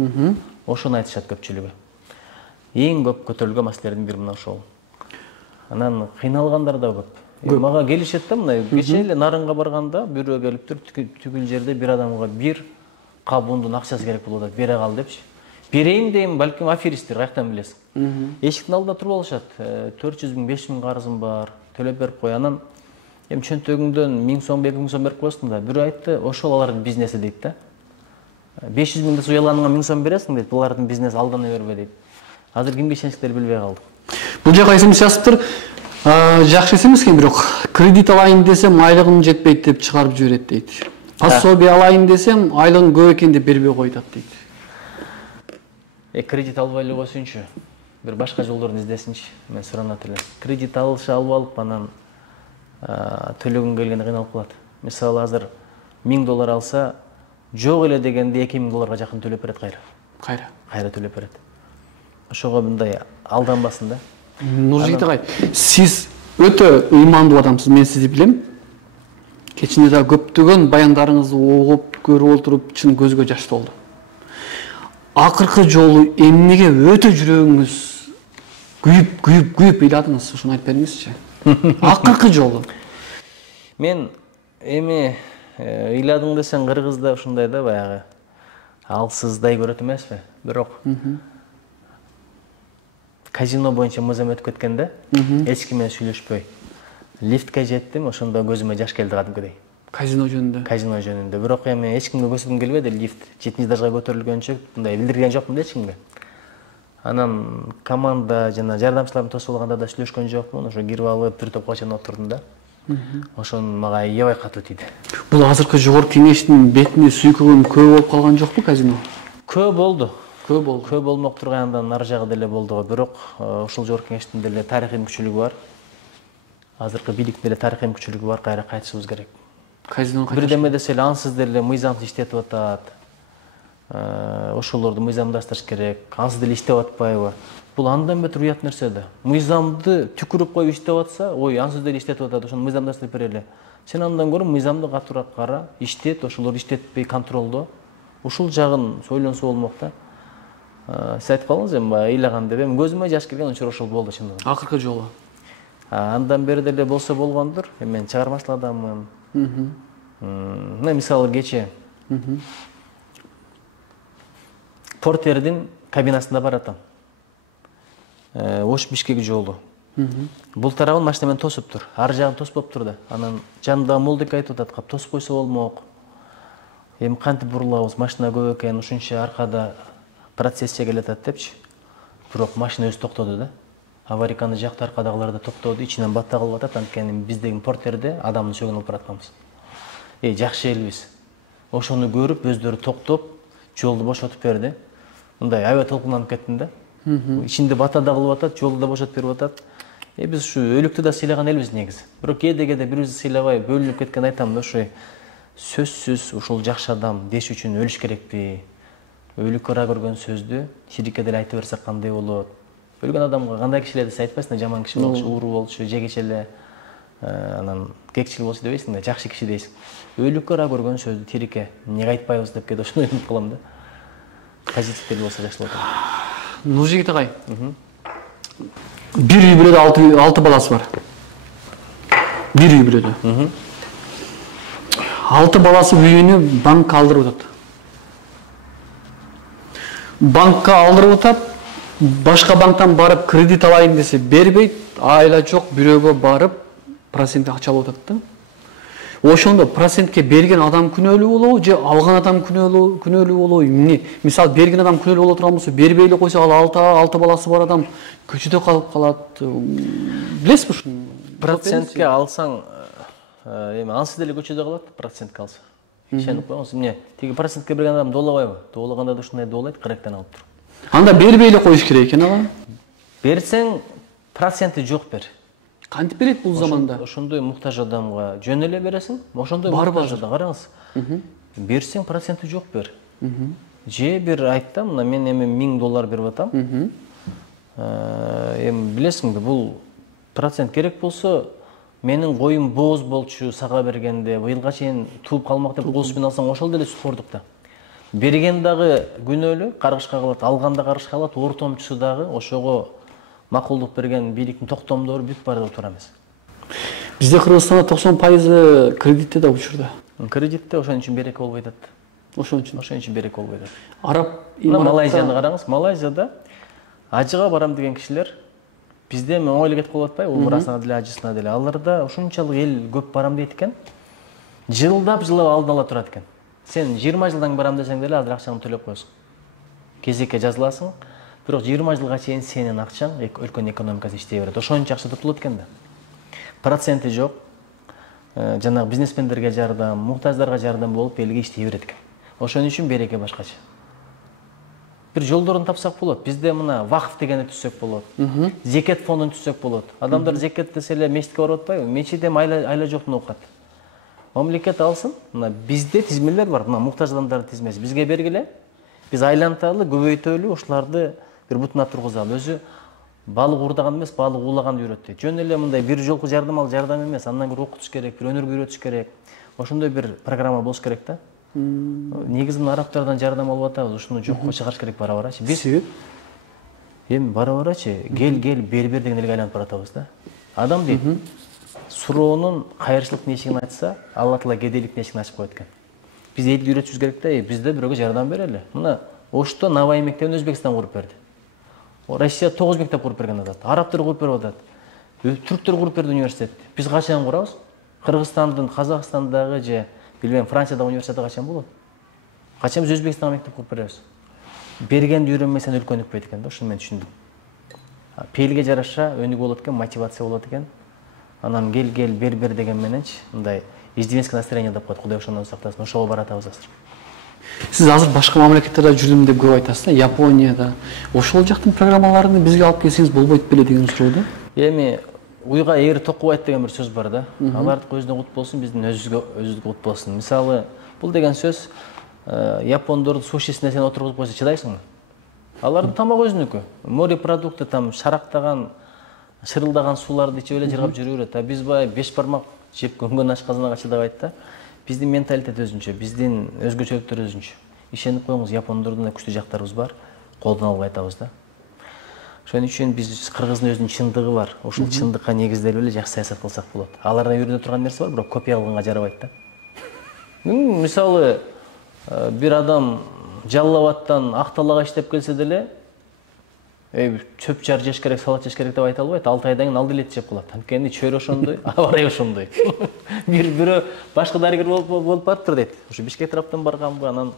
Ошону айтышат көпчүлүгү. Эң көп көтөрүлгөн маселелердин бири мына ошол. Анан кыйналгандар да көп. Мага келишет да, мына кечээ эле Нарынга барганда бирөө келип туруп, түгүл жерде бир адамга бир кап ундун акчасы керек болуп атат, бере кал депчи. Берейин дейм, балким аферисттер, каяктан билесиң. Эшиктин алдында туруп алышат. 400 000, 5 000 карызым бар, төлөп берип кой. Анан эми чөнтөгүңдөн 1000 сом, 2000 сом берип коесуң да. Бирөө айтты, ошол алардын бизнеси дейт да. 500 000 да уялганыңа 1000 сом бересиң дейт, булардын бизнеси алдана бербе дейт. Азыр кимге ишеништерди билбей калдык. Бул жака эсимде жазыптыр. Жакшы эмес экен, бирок кредит алайын десем айлыгым жетпейт деп чыгарып жиберет дейт. Пособие алайын десем айлыгым көп экен деп бербей коюп атат дейт. Кредит албай эле койсунчу. Бир башка жолдорун издесинчи. Мен суранат элем. Кредит алып алып анан төлөгүн келгенде кыйналып калат. Мисалы азыр $1000 алса, жок эле дегенде $2000 жакын төлөп берет кайра. Кайра төлөп берет. Ошого мындай алданбасын да. Нуржигит агай, сиз өтө ыймандуу адамсыз, мен сизди билем. Кечинде да көптөгөн баяндарыңызды угуп, көрүп отуруп, чын көзгө жаш толду. Акыркы жолу эмнеге өтө жүрөгүңүз күйүп ыйладыңыз, ошону айтып бериңизчи. Акыркы жолу. Мен эми ыйладың десең кыргызда ушундай да баягы алсыздай көрөт эмеспи? Бирок казино боюнча музейм өтүп кеткенде, эч ким менен сүйлөшпөй. Лифтке жеттим, ошондо көзүмө жаш келди кадимкидей. Казино жөнүндө. Бирок эми эч кимге көрсөткүм келбеди, лифт 7-нчи этажга көтөрүлгөнчө мындай билдирген жокмун да эч кимге. Анан команда жана жардамчылардын тосуп алганда да сүйлөшкөн жокмун, ошо кирип алып бир топко чейин отурдум да. Ошон мага аябай катуу тийди. Бул азыркы жогорку кеңештин бетине сүйкөгөн көп болуп калган жокпу казино? Көп болду. Көп болмок тургандан ары жагы деле болду, бирок ушул жогорку кеңештин деле тарыхый мүмкүнчүлүгү бар. Азыркы бийликтин деле тарыхый мүмкүнчүлүгү бар, кайра кайтышыбыз керек. Казино бирдеме десе эле ансыз деле мыйзамсыз иштетип атат. Ошолорду мыйзамдаштырыш керек. Ансыз деле иштеп атпайбы? Бул андан бетер уят нерсе да. Мыйзамды түкүрүп коюп иштеп атса, ой, ансыз деле иштетип атат, ошону мыйзамдаштырып берели. Сен андан көрө мыйзамды катуураак кара, иштет, ошолорду иштетпей контролдо. Ушул жагын сойлонсо болмок да. Сиз айтып калдыңыз эми баягы ыйлаган деп, эми көзүмө жаш келген учур ошол болду чындыгында. Акыркы жолу. Андан бери деле болсо болгондур. Мен чыгармачыл адаммын. Мына мисалы кече портердин кабинасында баратам. Ош Бишкек жолу. Бул тарабын машина менен тосуптур. Ар жагын тоспоптур да. Анан жанында молдек айтып атат, кап тосуп койсо болмок. Эми кантип бурулабыз, машина көп экен, ушунча аркада процессия келатат депчи. Бирок машина өзү токтоду да. Аварийканы жакты аркадагылар да токтоду, ичинен бата кылып атат, анткени биздеги портерде адамдын сөөгүн алып баратканбыз. Жакшы элбиз. Ошону көрүп, өздөрү токтоп, жолду бошотуп берди. Мындай аябай толкунданып кеттим да. Ичинде бата да кылып атат, жолду да бошотуп берип атат. Биз ушу өлүктү да сыйлаган элбиз негизи. Бирок кээде бирибизди сыйлабай бөлүнүп кеткен айтам да, ошо сөзсүз ушул жакшы адам деш үчүн өлүш керекпи? Өлүккө ара көргөн сөздү ширикке деле айта берсек кандай болот? Өлгөн адамга кандай кишилерди сен айтпайсың да, жаман киши болчу, ууру болчу, жегече эле анан кекчил болчу дебейсиң да, жакшы киши дейсиң. Өлүккө ара көргөн сөздү тирикке эмнеге айтпайбыз деп кээде ошону ойлонуп калам да. Позитивдер болсо жакшы болот. Нуржигит агай. Бир үй бүлөдө 6 баласы бар. Бир үй бүлөдө. 6 баласы үйүнү банкка алдырып атат. Банкка алдырып атат, башка банктан барып кредит алайын десе бербейт, айла жок бирөөгө барып процент акча алып атат да. Ошондо процентке берген адам күнөөлүү болобу же алган адам күнөөлүү болобу? Эмне? Мисалы берген адам күнөөлүү боло турган болсо, бербей эле койсо, ал 6 баласы бар адам көчөдө калып калат. Билесизби ушуну? Процентке алсаң, эми ансы деле көчөдө калат, процентке алса. Ишенип коюңуз, эмне? Тиги процентке берген адам доолабайбы? Доолаганда да ушундай доолайт, кыректен алып тур. Анда бербей эле коюш керек экен ага. Берсең, проценти жок бер. Кантип берет бул заманда? Ошондой муктаж адамга жөн эле бересиң. Ошондой муктаж адам, караңыз. Берсең, проценти жок бер. Же бир айт да, мына мен эми $1000 берип атам. Эми билесиңби, бул процент керек болсо, менин коюм бооз болчу сага бергенде, быйылга чейин тууп калмак деп колусумен алсаң, ошол деле сүткөрдүк да. Берген дагы күнөөлүү, каргышка калат, алганда каргышка калат, ортомчусу дагы ошого макулдук берген бийликтин токтомдору бүт бар деп тура эмес. Бизде Кыргызстанда 90% кредитте да учурда. Кредитте ошон үчүн береке болбой атат. Ошон үчүн береке болбой атат. Араб Малайзияны караңыз. Малайзияда ажыга барам деген кишилер бизде оңой эле кетип калып атпайбы? Умрасына деле, ажысына деле. Аларда ошончолук эл көп барам дейт экен. Жылдап алдын ала турат экен. Сен 20 жылдан барам десең деле азыр акчаңды төлөп коесуң. Кезекке жазыласың. Бирок 20 жылга чейин сенин акчаң өлкөнүн экономикасы иштей берет. Ошончо акча тутулат экен да. Проценти жок. Жанагы бизнесмендерге жардам, муктаждарга жардам болуп элге иштей берет экен. Ошон үчүн береке башкача. Бир жолдорун тапсак болот. Бизде мына вакф дегенди түзсөк болот. Зекет фондун түзсөк болот. Адамдар зекет десе эле мечитке барып атпайбы? Мечитте айла жоктун окат. Мамлекет алсын, мына бизде тизмелер бар, мына муктаж адамдардын тизмеси. Бизге бергиле. Биз айланталы, көбөйтөлү, ушуларды бир бутуна тургузалы. Өзү балык уурдаган эмес, балык уулаганды үйрөттү. Жөн эле мындай бир жолку жардам ал жардам эмес, андан көрө окутуш керек, бир өнөргө үйрөтүш керек. Ошондой бир программа болуш керек да. Негизи арабтардан жардам алып атабыз, ушуну жокко чыгарыш керек бара-барачы. Биз эми бара-барачы, кел бер деген элге айланып баратабыз да. Адам дейт, суроонун кайырчылыктын эшигин ачса, Алла Таала кедейликтин эшигин ачып коет экен. Биз элге үйрөтүшүбүз керек да, бизде бирөөгө жардам берели. Мына Ошто Навай мектебин Өзбекстан куруп берди. Россия 9 мектеп куруп берген атат. Арабтар куруп берип атат. Түрктөр куруп берди университетти. Биз качан курабыз? Кыргызстандын, Казакстандагы же билбейм, Франциядагы университет качан болот? Качан биз Өзбекстанга мектеп куруп беребиз? Бергенди үйрөнмесең өлкөнүкпөйт экен да, ошону мен түшүндүм. Пелге жараша өнүгүү болот экен, мотивация болот экен. Анан кел бер деген мененчи мындай издевенский настроение деп коет, Кудай ошондон сактасын. Ошого баратабыз азыр. Сиз азыр башка мамлекеттерде жүрдүм деп көп айтасыз да, Японияда. Ошол жактын программаларын бизге алып келсеңиз болбойт беле деген суроо да. Эми уйга эри токубайт деген бир сөз бар да. Алардыкы өзүнө кут болсун, биздин өзүбүзгө кут болсун. Мисалы, бул деген сөз япондордун сушисине сен отургузуп койсо чыдайсыңбы? Алардын тамагы өзүнүкү. Морепродукты там шарактаган, шырылдаган сууларды ичип эле жыргап жүрө берет. А биз бай 5 бармак жеп көнгөн ашказанага чыдабайт да. Биздин менталитет өзүнчө, биздин өзгөчөлүктөр өзүнчө. Ишенип коюңуз, япондордун да күчтүү жактарыбыз бар. Колдон алып айтабыз да. Ошон үчүн биз кыргыздын өзүнүн чындыгы бар. Ошол чындыкка негизделип эле жакшы саясат кылсак болот. Алардан үйрөнө турган нерсе бар, бирок копия кылганга жарабайт да. Мисалы, бир адам Жалал-Абадтан Акталага иштеп келсе деле, чөп жар жеш керек, салат жеш керек деп айта албайт. 6 айдан кийин ал деле жеп калат. Анткени чөйрө ошондой, абарай ошондой. Бирөө башка дарыгер болуп барыптыр дейт. Ошо Бишкек тараптан барганбы, анан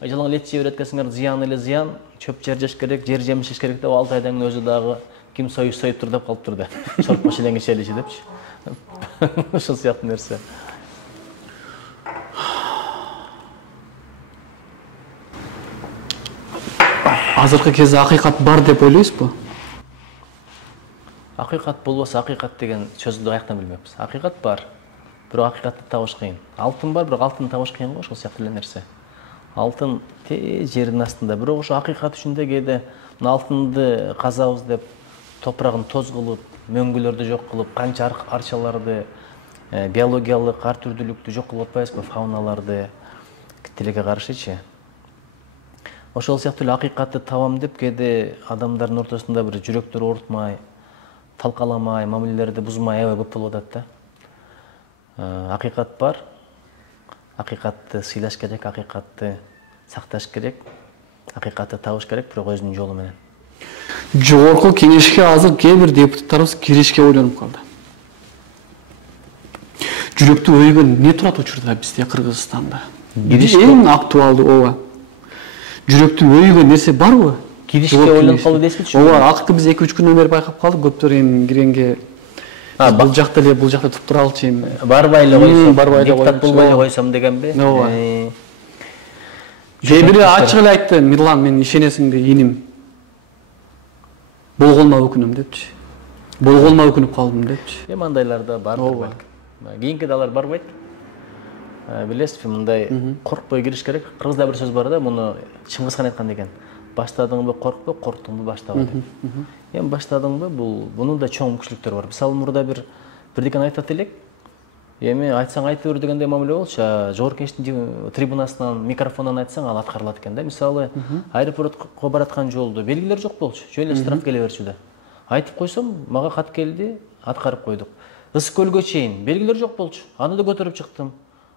жалаң лет жеп береткенсиңер, зыян эле зыян, чөп жар жеш керек, жер жемиш жеш керек деп 6 айдан кийин өзү дагы ким союптур деп калыптыр да. Чорп машинеге челичи депчи. Ошол сыяктуу нерсе. Азыркы кезде акыйкат бар деп ойлойсузбу? Акыйкат болбосо, акыйкат деген сөздү аяктан билмеппиз. Акыйкат бар. бирок акыйкатты табыш кыйын. Алтын бар, бирок алтынды табыш кыйын го, ошол сыяктуу эле нерсе. Алтын жердин астында, бирок ошо акыйкат үчүн да кээде алтынды казабыз деп топурагын тоз кылып, мөңгүлөрдү жок кылып, канча арчаларды, биологиялык ар түрдүүлүктү жок кылып атпайбызбы, фауналарды тилекке каршычы. Ошол сыяктуу эле акыйкатты табам деп кээде адамдардын ортосунда бир жүрөктөрү оорутмай, талкаламай, мамилелерди бузмай аябай көп болуп атат да. Акыйкат бар. Акыйкатты сыйлаш керек, акыйкатты сакташ керек, акыйкатты табыш керек, бирок өзүнүн жолу менен. Жогорку кеңешке азыр кээ бир депутаттарыбыз киришке ойлонуп калды. Жүрөктү өйгөн не турат учурда бизде Кыргызстанда? Эң актуалдуу ооба. Жүрөктү өйгөн нерсе барбы? Киришке ойлонуп калды дейсизби? Ооба, акыркы биз 2-3 күндөн бери байкап калдык, көптөр эми киргенге бул жакта эле, бул жакта туруп туралычы эми. Барбай эле койсом, депутат болбой эле койсом дегенби? Ооба. Кээ бири ачык эле айтты, Мирлан, мен ишенесиңби, иним. Болгонма өкүнөм депчи. Болгонма өкүнүп калдым депчи. Эми андайларда бардыр балким. Кийинкиде алар барбайт. Билесизби, мындай коркпой кириш керек. Кыргызда бир сөз бар да, муну Чыңгызхан айткан экен. Баштадыңбы коркпо, корктуңбу баштаба деп. Эми баштадыңбы, бунун да чоң мүмкүнчүлүктөрү бар. Мисалы мурда бирдекени айтат элек. Эми айтсаң айта бер дегендей мамиле болчу. Жогорку кеңештин трибунасынан, микрофондон айтсаң ал аткарылат экен да. Мисалы, аэропортко бараткан жолдо белгилер жок болчу. Жөн эле штраф келе берчү да. Айтып койсом, мага кат келди, аткарып койдук. Ысык көлгө чейин белгилер жок болчу. Аны да көтөрүп чыктым.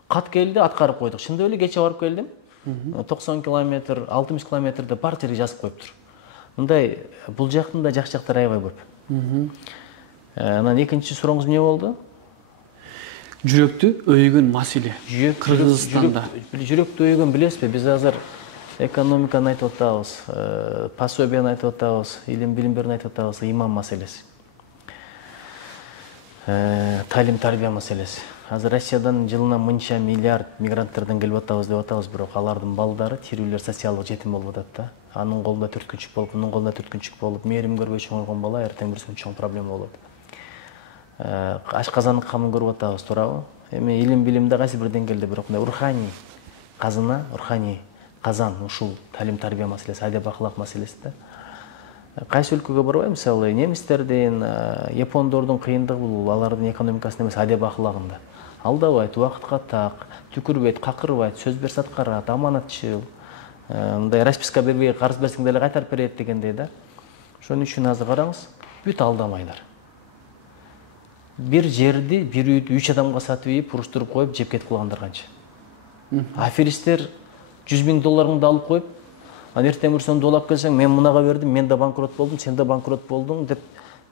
Кат келди, аткарып койдук. Чындап эле кече барып келдим. 90 километр, 60 километрде бар жерге жазып коюптур. Мындай бул жактын да жакшы жактары аябай көп. Анан экинчи сурооңуз эмне болду? Жүрөктү өйгөн маселе Кыргызстанда. Жүрөктү өйгөн билесизби? Биз азыр экономиканы айтып атабыз, пособияны айтып атабыз, илим билимдерин айтып атабыз, имам маселеси. Талим тарбия маселеси. Азыр Россиядан жылына мынча миллиард мигранттардан келип атабыз деп атабыз, бирок алардын балдары тирүүлөр социалдык жетим болуп атат да. Анын колунда түрткүнчүк болуп, мунун колунда түрткүнчүк болуп, мээрим көрбөй чоңойгон бала эртең бир чоң проблема болот. Ашказандын камын көрүп атабыз, туурабы? Эми илим билимде кайсы бир деңгээлде, бирок мындай руханий казына, руханий казан ушул талим тарбия маселеси, адеп акылак маселеси да. Кайсы өлкөгө барбай, мисалы немистердин, япондордун кыйындыгы бул алардын экономикасында эмес, адеп акылагында. Алдабайт, убакытка так, түкүрбөйт, какырбайт, сөз берсе аткарат, аманатчыл. Мындай расписка бербей карыз берсең деле кайтарып берет дегендей да. Ошон үчүн азыр караңыз, бүт алдамайлар. Бир жерди, бир үйдү 3 адамга сатып ийип, уруштуруп коюп, жеп кетип калгандар канча. Аферистер $100,000 алып коюп, анан эртең бир сомду улап келсең, мен мунага бердим, мен да банкрот болдум, сен да банкрот болдуң деп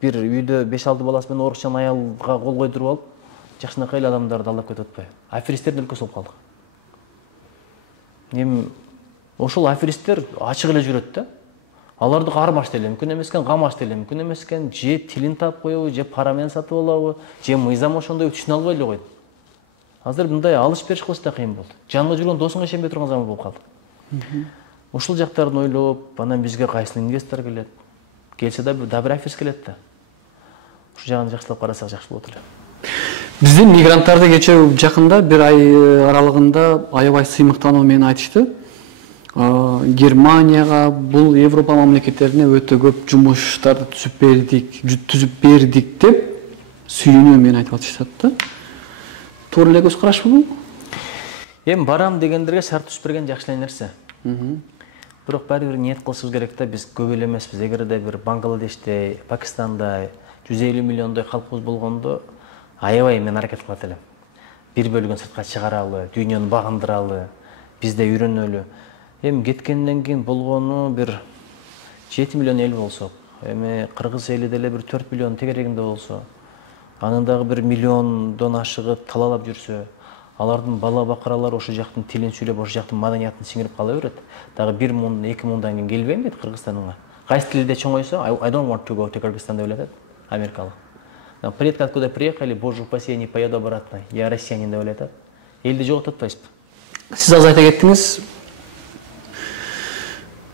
бир үйдө 5-6 баласы менен орукчан аялга кол койдуруп алып, жакшынакай эле адамдарды алдап кетип атпайбы? Аферисттердин өлкөсү болуп калдык. Эми ошол аферисттер ачык эле жүрөт да. Аларды кармаш деле мүмкүн эмес экен, камаш деле мүмкүн эмес экен, же тилин таап коебу, же пара менен сатып алабы, же мыйзам ошондой түшүнө албай эле койду. Азыр мындай алыш бериш кылыш да кыйын болду. Жанында жүргөн досуңа ишенбей турган заман болуп калды. Ушул жактарын ойлоп, анан бизге кайсы инвестор келет. Келсе да бир аферис келет да. Ушул жагын жакшылап карасак жакшы болот эле. Биздин мигранттарды кечээ жакында бир ай аралыгында аябай сыймыктануу менен айтышты. Германияга, бул Европа мамлекеттерине өтө көп жумуштарды түзүп бердик деп сүйүнүү менен айтып атышат да. Туура эле көз карашпы бул? Эми барам дегендерге шарт түзүп берген жакшы эле нерсе. Бирок баары бир ниет кылышыбыз керек да, биз көп эле эмеспиз. Эгерде бир Бангладеште, Пакистанда 150 миллиондой калкыбыз болгондо аябай мен аракет кылат элем. Бир бөлүгүн сыртка чыгаралы, дүйнөнү багындыралы, бизде үйрөнөлү. Эми кеткенден кийин болгону бир 7 миллион эл болсок, эми кыргыз эли деле бир 4 миллион тегерегинде болсо, анын дагы 1 миллиондон ашыгы талалап жүрсө, алардын бала бакыралары ошол жактын тилин сүйлөп, ошол жактын маданиятын сиңирип кала берет. Дагы 1 муң, 2 муңдан кийин келбейм дейт Кыргызстанга. Кайсы тилде чоңойсо, I don't want to go to Kyrgyzstan деп элетет америкалык. Предки откуда приехали, боже упаси, не поеду обратно. Я россиянин деп элетет. Элди жоготуп атпайсызбы? Сиз азыр айта кеттиңиз.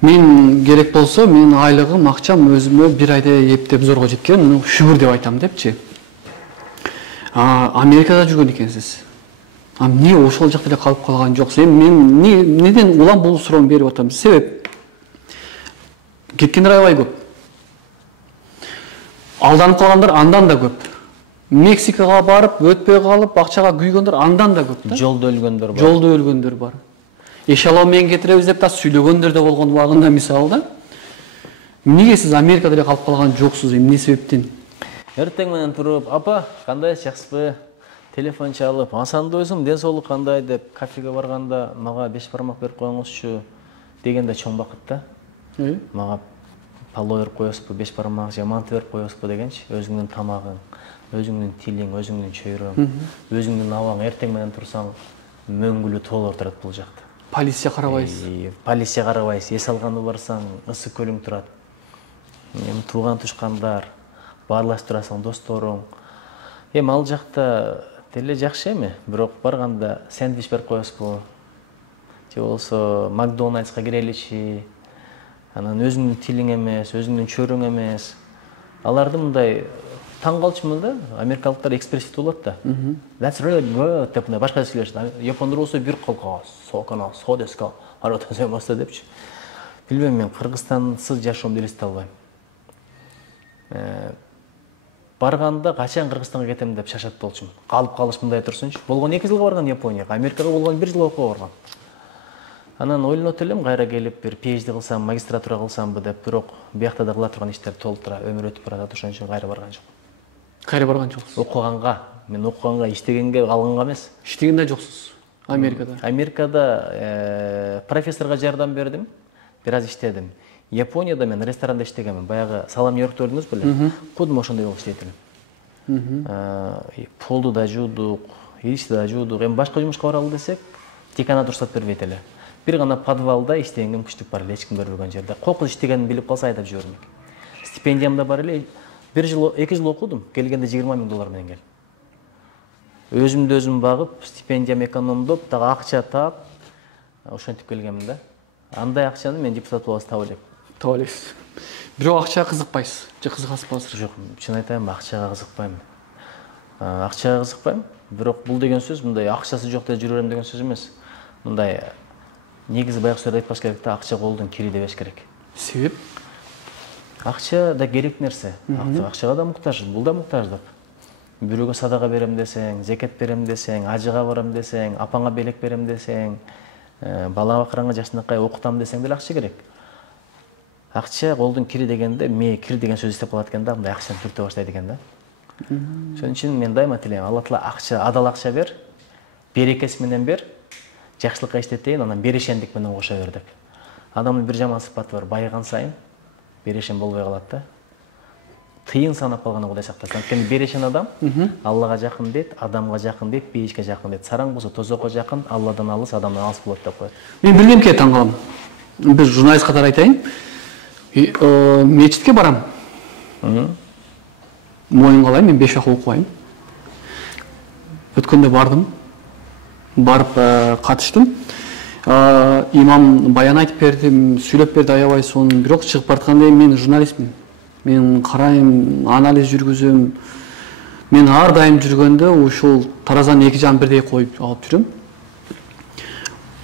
Мен керек болсо, менин айлыгым, акчам өзүмө бир айда эптеп зорго жеткен, шүгүр деп айтам депчи. Америкада жүргөн экенсиз. Эмне ошол жакта эле калып калган жоксуз? Мен неден улам бул суроону берип атам? Себеп кеткендер аябай көп. Алданып калгандар андан да көп. Мексикага барып, өтпөй калып, акчага күйгөндөр андан да көп да. Жолдо өлгөндөр бар. Жолдо өлгөндөр бар. Эшелон менен кетиребиз деп да сүйлөгөндөр да болгон убагында мисалы да. Эмнеге сиз Америкада эле калып калган жоксуз? Эмне себептен? Эртең менен туруп, апа, кандайсыз, жакшысызбы? Телефон чалып, асандойсуң, ден соолук кандай деп кафеге барганда мага 5 бармак берип коюңузчу дегенде чоң бакыт да. Мага палло берип коесузбу, 5 бармак же манты берип коесузбу дегенчи, өзүңдүн тамагың, өзүңдүн тилиң, өзүңдүн чөйрөң, өзүңдүн абаң эртең менен турсаң мөңгүлүү тоолор турат бул жакта. Полиция карабайсыз. Полиция карабайсыз, эс алганда барсаң ысык көлүң турат. Тууган тушкандар, баарлашып турасың досторуң. Ал жакта деле жакшы эми, бирок барганда сэндвич берип коесузбу? Же болсо Макдональдска киреличи? Анан өзүңдүн тилиң эмес, өзүңдүн чөйрөң эмес. Аларды мындай таң калчумун да, америкалыктар экспрессив болот да. That's really good деп мындай башка сөйлөшөт. Япондор болсо бир колго сокона, содеска, арата сөймөстө депчи. Билбейм, мен Кыргызстансыз жашоомду элестете албайм. Барганда качан Кыргызстанга кетем деп шашат болчумун. Калып калыш мындай турсунчу. Болгон 2 жылга барган Японияга, Америкага болгон 1 жыл окууга барган. Анан ойлонот элем, кайра келип бир PhD кылсам, магистратура кылсамбы деп, бирок биякта да кыла турган иштер толуп тура, өмүр өтүп барат, ошон үчүн кайра барган жок. Кайра барган жоксуз? Окуганга, мен окуганга, иштегенге алганга эмес. Иштегенде жоксуз Америкада? Америкада профессорго жардам бердим, бир аз иштедим. Японияда мен ресторанда иштегенмин. Баягы салам Нью-Йорк көрдүңүз беле? Кудум ошондой болуп иштейт элем. Полду да жуудук, идишти да жуудук. Эми башка жумушка баралы десек, деканат уруксат бербейт эле. Бир гана подвалда иштегенге мүмкүнчүлүк бар эле, эч ким көрбөгөн жерде. Кокус иштегенин билип калса айдап жибермек. Стипендиям да бар эле. 2 жыл окудум, келгенде $20,000 менен келдим. Өзүмдү өзүм багып, стипендиям экономдоп, дагы акча таап, ошентип келгенмин да. Андай акчаны мен депутат болобуз таба элек. Таба элексиз. Бирок акчага кызыкпайсыз же кызыгасызбы? Жок, чын айтайын, акчага кызыкпайм. Акчага кызыкпайм, бирок бул деген сөз мындай акчасы жок деп жүрөм деген сөз эмес. Мындай негизи баягы сөздөрдү айтпаш керек да, акча колдун кири дебеш керек. Себеп? Акча да керек нерсе. Акчага да муктаж, бул да муктаждык. Бирөөгө садага берем десең, зекет берем десең, ажыга барам десең, апаңа белек берем десең, бала бакыраңа жашынакай окутам десең деле акча керек. Акча колдун кири дегенде, ме кир деген сөз иштеп калат экен да, мындай акчаны түртө баштайт экен да. Ошон үчүн мен дайыма тилейм, Алла Таала акча, адал акча бер, берекеси менен бер, жакшылыкка иштетейин, анан берешендик менен кошо бер деп. Адамдын бир жаман сыпаты бар, байыган сайын берешен болбой калат да. Тыйын санап калганы Кудай сактасын. Анткени берешен адам Аллага жакын дейт, адамга жакын дейт, бейишке жакын дейт. Сараң болсо тозокко жакын, Алладан алыс, адамдан алыс болот деп коет. Мен билгемге таң калам. Бир журналист катары айтайын. Мечитке барам. Моюн калайм, мен 5 вакыт окубайм. Өткөндө бардым. Барып катыштым. Имам баян айтып бердим, сүйлөп берди аябай сонун. Бирок чыгып баратканда мен журналистмин. Мен карайм, анализ жүргүзөм. Мен ар дайым жүргөндө ушул таразаны 2 жагын бирдей коюп алып жүрөм.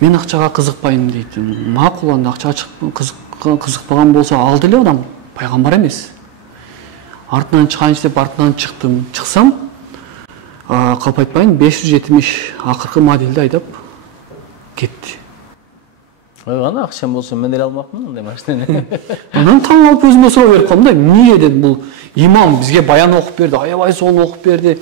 Мен акчага кызыкпайм дейт. Макул, анда акчага кызыкпаган болсо ал деле адам пайгамбар эмес. Артынан чыгайынчы деп артынан чыктым. Чыксам, калп айтпайын 570 акыркы модельди айдап кетти. Ана акчам болсо мен эле алмакмын мындай машинаны. Анан таң калып өзүмө суроо берип калдым да, эмне деп бул имам бизге баян окуп берди, аябай сонун окуп берди.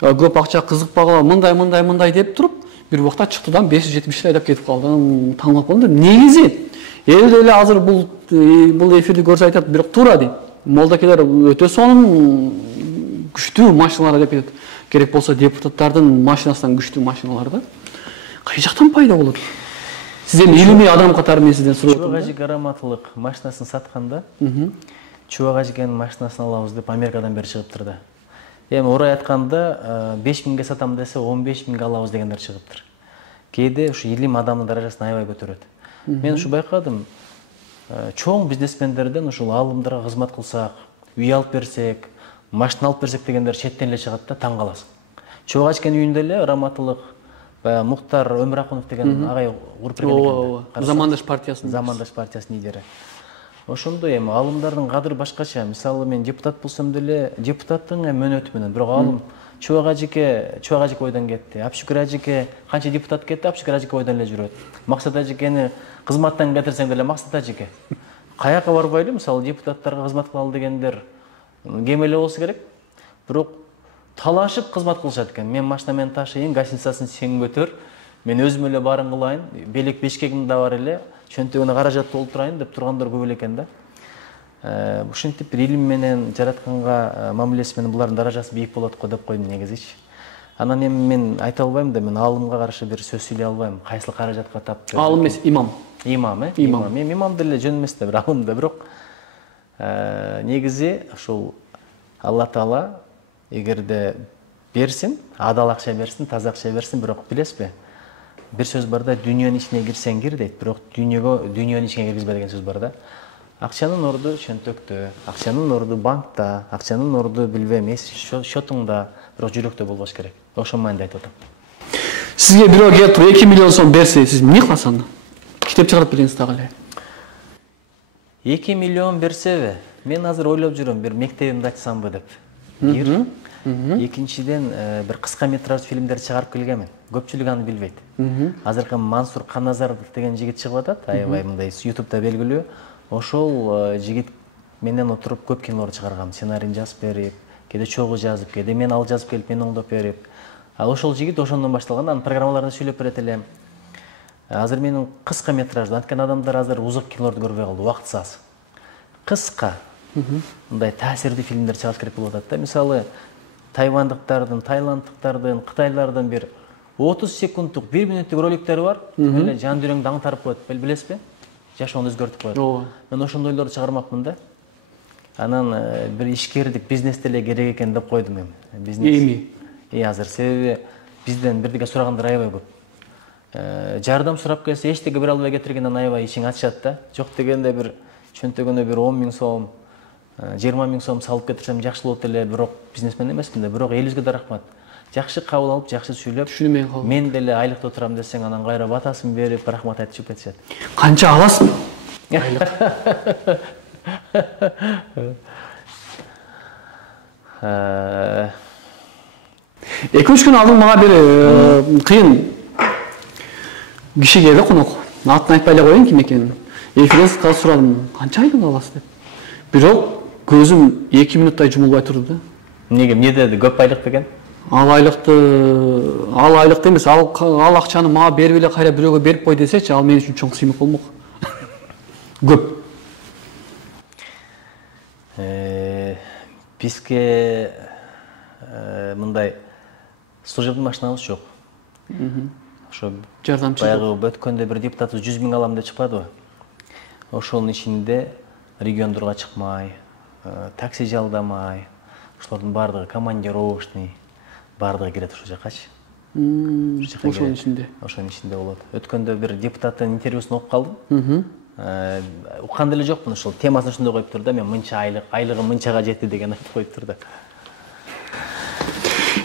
Көп акча кызыкпагыла, мындай деп туруп, бир убакта чыктыдан 570 айдап кетип калды. Таң калып калдым да, негизи эл эле азыр бул эфирди көрсө айтат, бирок туура дейт. Молдакелер өтө сонун күчтүү машиналар деп кетет. Керек болсо депутаттардын машинасынан күчтүү машиналар да. Кай жактан пайда болот? Сиз эми илимий адам катары мен сизден сурап атам. Чубак ажы гараматылык машинасын сатканда, чубак ажыгенин машинасын алабыз деп Америкадан бери чыгыптыр да. Эми орай айтканда 5000ге сатам десе 15000ге алабыз дегендер чыгыптыр. Кээде ушу илим адамдын даражасын аябай көтөрөт. Мен ушу байкадым. Чоң бизнесмендерден ушул аалымдарга кызмат кылсак, үй алып берсек, машина алып берсек дегендер четтен эле чыгат да, таң каласың. Чогуу ачкен үйүндө эле раматылык баягы Муктар Өмүракунов деген агай куруп берген экен. Замандаш партиясынын. Замандаш партиясынын лидери. Ошондой эми алымдардын кадыры башкача. Мисалы мен депутат болсом деле депутаттын мөөнөтү менен, бирок алым Чубак ажеке ойдон кетти. Апшүкүр ажеке канча депутат кетти, Апшүкүр ажеке ойдон эле жүрөт. Максат ажекени кызматтан кетирсең деле Максат ажеке. Каяка барбайлы, мисалы депутаттарга кызмат кылалы дегендер кем эле болсо керек. Бирок талашып кызмат кылышат экен. Мен машина менен ташыйын, гостиницасын сен көтөр. Мен өзүм эле барын кылайын, белек бешкегим да бар эле, чөнтөгүнө каражат толтурайын деп тургандар көп эле экен да. Ушинтип бир илим менен жаратканга мамилеси менен булардын даражасы бийик болот го деп койдум негизичи. Анан эми мен айта албайм да, мен алымга каршы бир сөз сүйлөй албайм. Кайсыл каражатка тап. Алым эмес, имам. Имам, имам. Мен имам деле жөн эмес да, бир алым да, бирок негизи ушул Алла Таала эгерде берсин, адал акча берсин, таза акча берсин, бирок билесизби? Бир сөз бар да, дүйнөнүн ичине кирсең кир дейт, бирок дүйнөнүн ичине киргизбе деген сөз бар да. Акчанын орду чөнтөктө, акчанын орду банкта, акчанын орду билбейм, шотуңда, бирок жүрөктө болбош керек. Ошол маанайда айтып атам. Сизге бирөө келип 2 миллион сом берсе, сиз эмне кыласыз анда? Китеп чыгарып бериңиз дагы эле. 2 миллион берсеби? Мен азыр ойлоп жүрөм, бир мектебимди ачсамбы деп. Бир. Экинчиден бир кыска метраждуу фильмдерди чыгарып келгенмин. Көпчүлүк аны билбейт. Азыркы Мансур Каназаров деген жигит чыгып атат, аябай мындай YouTube'да белгилүү. Ошол жигит менен отуруп көп кинолор чыгаргам. Сценарийин жазып берип, кээде чогуу жазып, кээде мен ал жазып келип, мен оңдоп берип. Ал ошол жигит ошондон башталган, анын программаларында сүйлөп берет элем. Азыр менин кыска метраждуу, анткени адамдар азыр узак кинолорду көрбөй калды, убакыт аз. Кыска, мындай таасирдүү фильмдер чыгарып керек болуп атат да. Мисалы, тайвандыктардын, тайланддыктардын, кытайлардын бир 30 секунддук, 1 мүнөттүк роликтери бар. Эле жан дүрөңдү аңтарып коет, билесизби? Жашоону өзгөртүп коет. Мен ошондойлорду чыгармакмын да. Анан бир ишкердик, бизнесте эле керек экен деп койдум эми. Бизнес. Азыр себеби бизден бирдеге сурагандар аябай көп. Жардам сурап келсе, эчтеке бере албай кетиргенден аябай ичиң ачышат да. Жок дегенде бир чөнтөгүнө бир 10 000 сом, 20 000 сом салып кетирсем жакшы болот эле, бирок бизнесмен эмесмин да, бирок элибизге да рахмат. Жакшы кабыл алып, жакшы сүйлөп, түшүнбөй калдым. Мен деле айлыкта отурам десең, анан кайра батасын берип, рахмат айтып чыгып кетишет. Канча аласың? Айлык. 2-3 күн алдын мага бир кыйын киши келди, конок. Атын айтпай эле коеюн, ким экенин. Эфирден калып сурадым, канча айлык аласыз деп. Бирок көзүм 2 минуттай жумулбай турду да. Эмне деди? Көп айлык деген? Ал айлыкты эмес, ал акчаны мага берип эле кайра бирөөгө берип кой десечи, ал мен үчүн чоң сыймык болмок. Көп. Бизге мындай служебный машинабыз жок. Ошо жардамчы. Баягы өткөндө бир депутат 100 000 алам деп чыкпадыбы? Ошонун ичинде региондорго чыкмай, такси жалдамай, ошолордун баардыгы командировочный, баардыгы кирет ошол жакачы. Ошонун ичинде. Ошонун ичинде болот. Өткөндө бир депутаттын интервьюсун окуп калдым. Уккан деле жокмун, ошол темасын ошондой коюп турду да, мен мынча айлыгым мынчага жетти деген айтып коюп турду.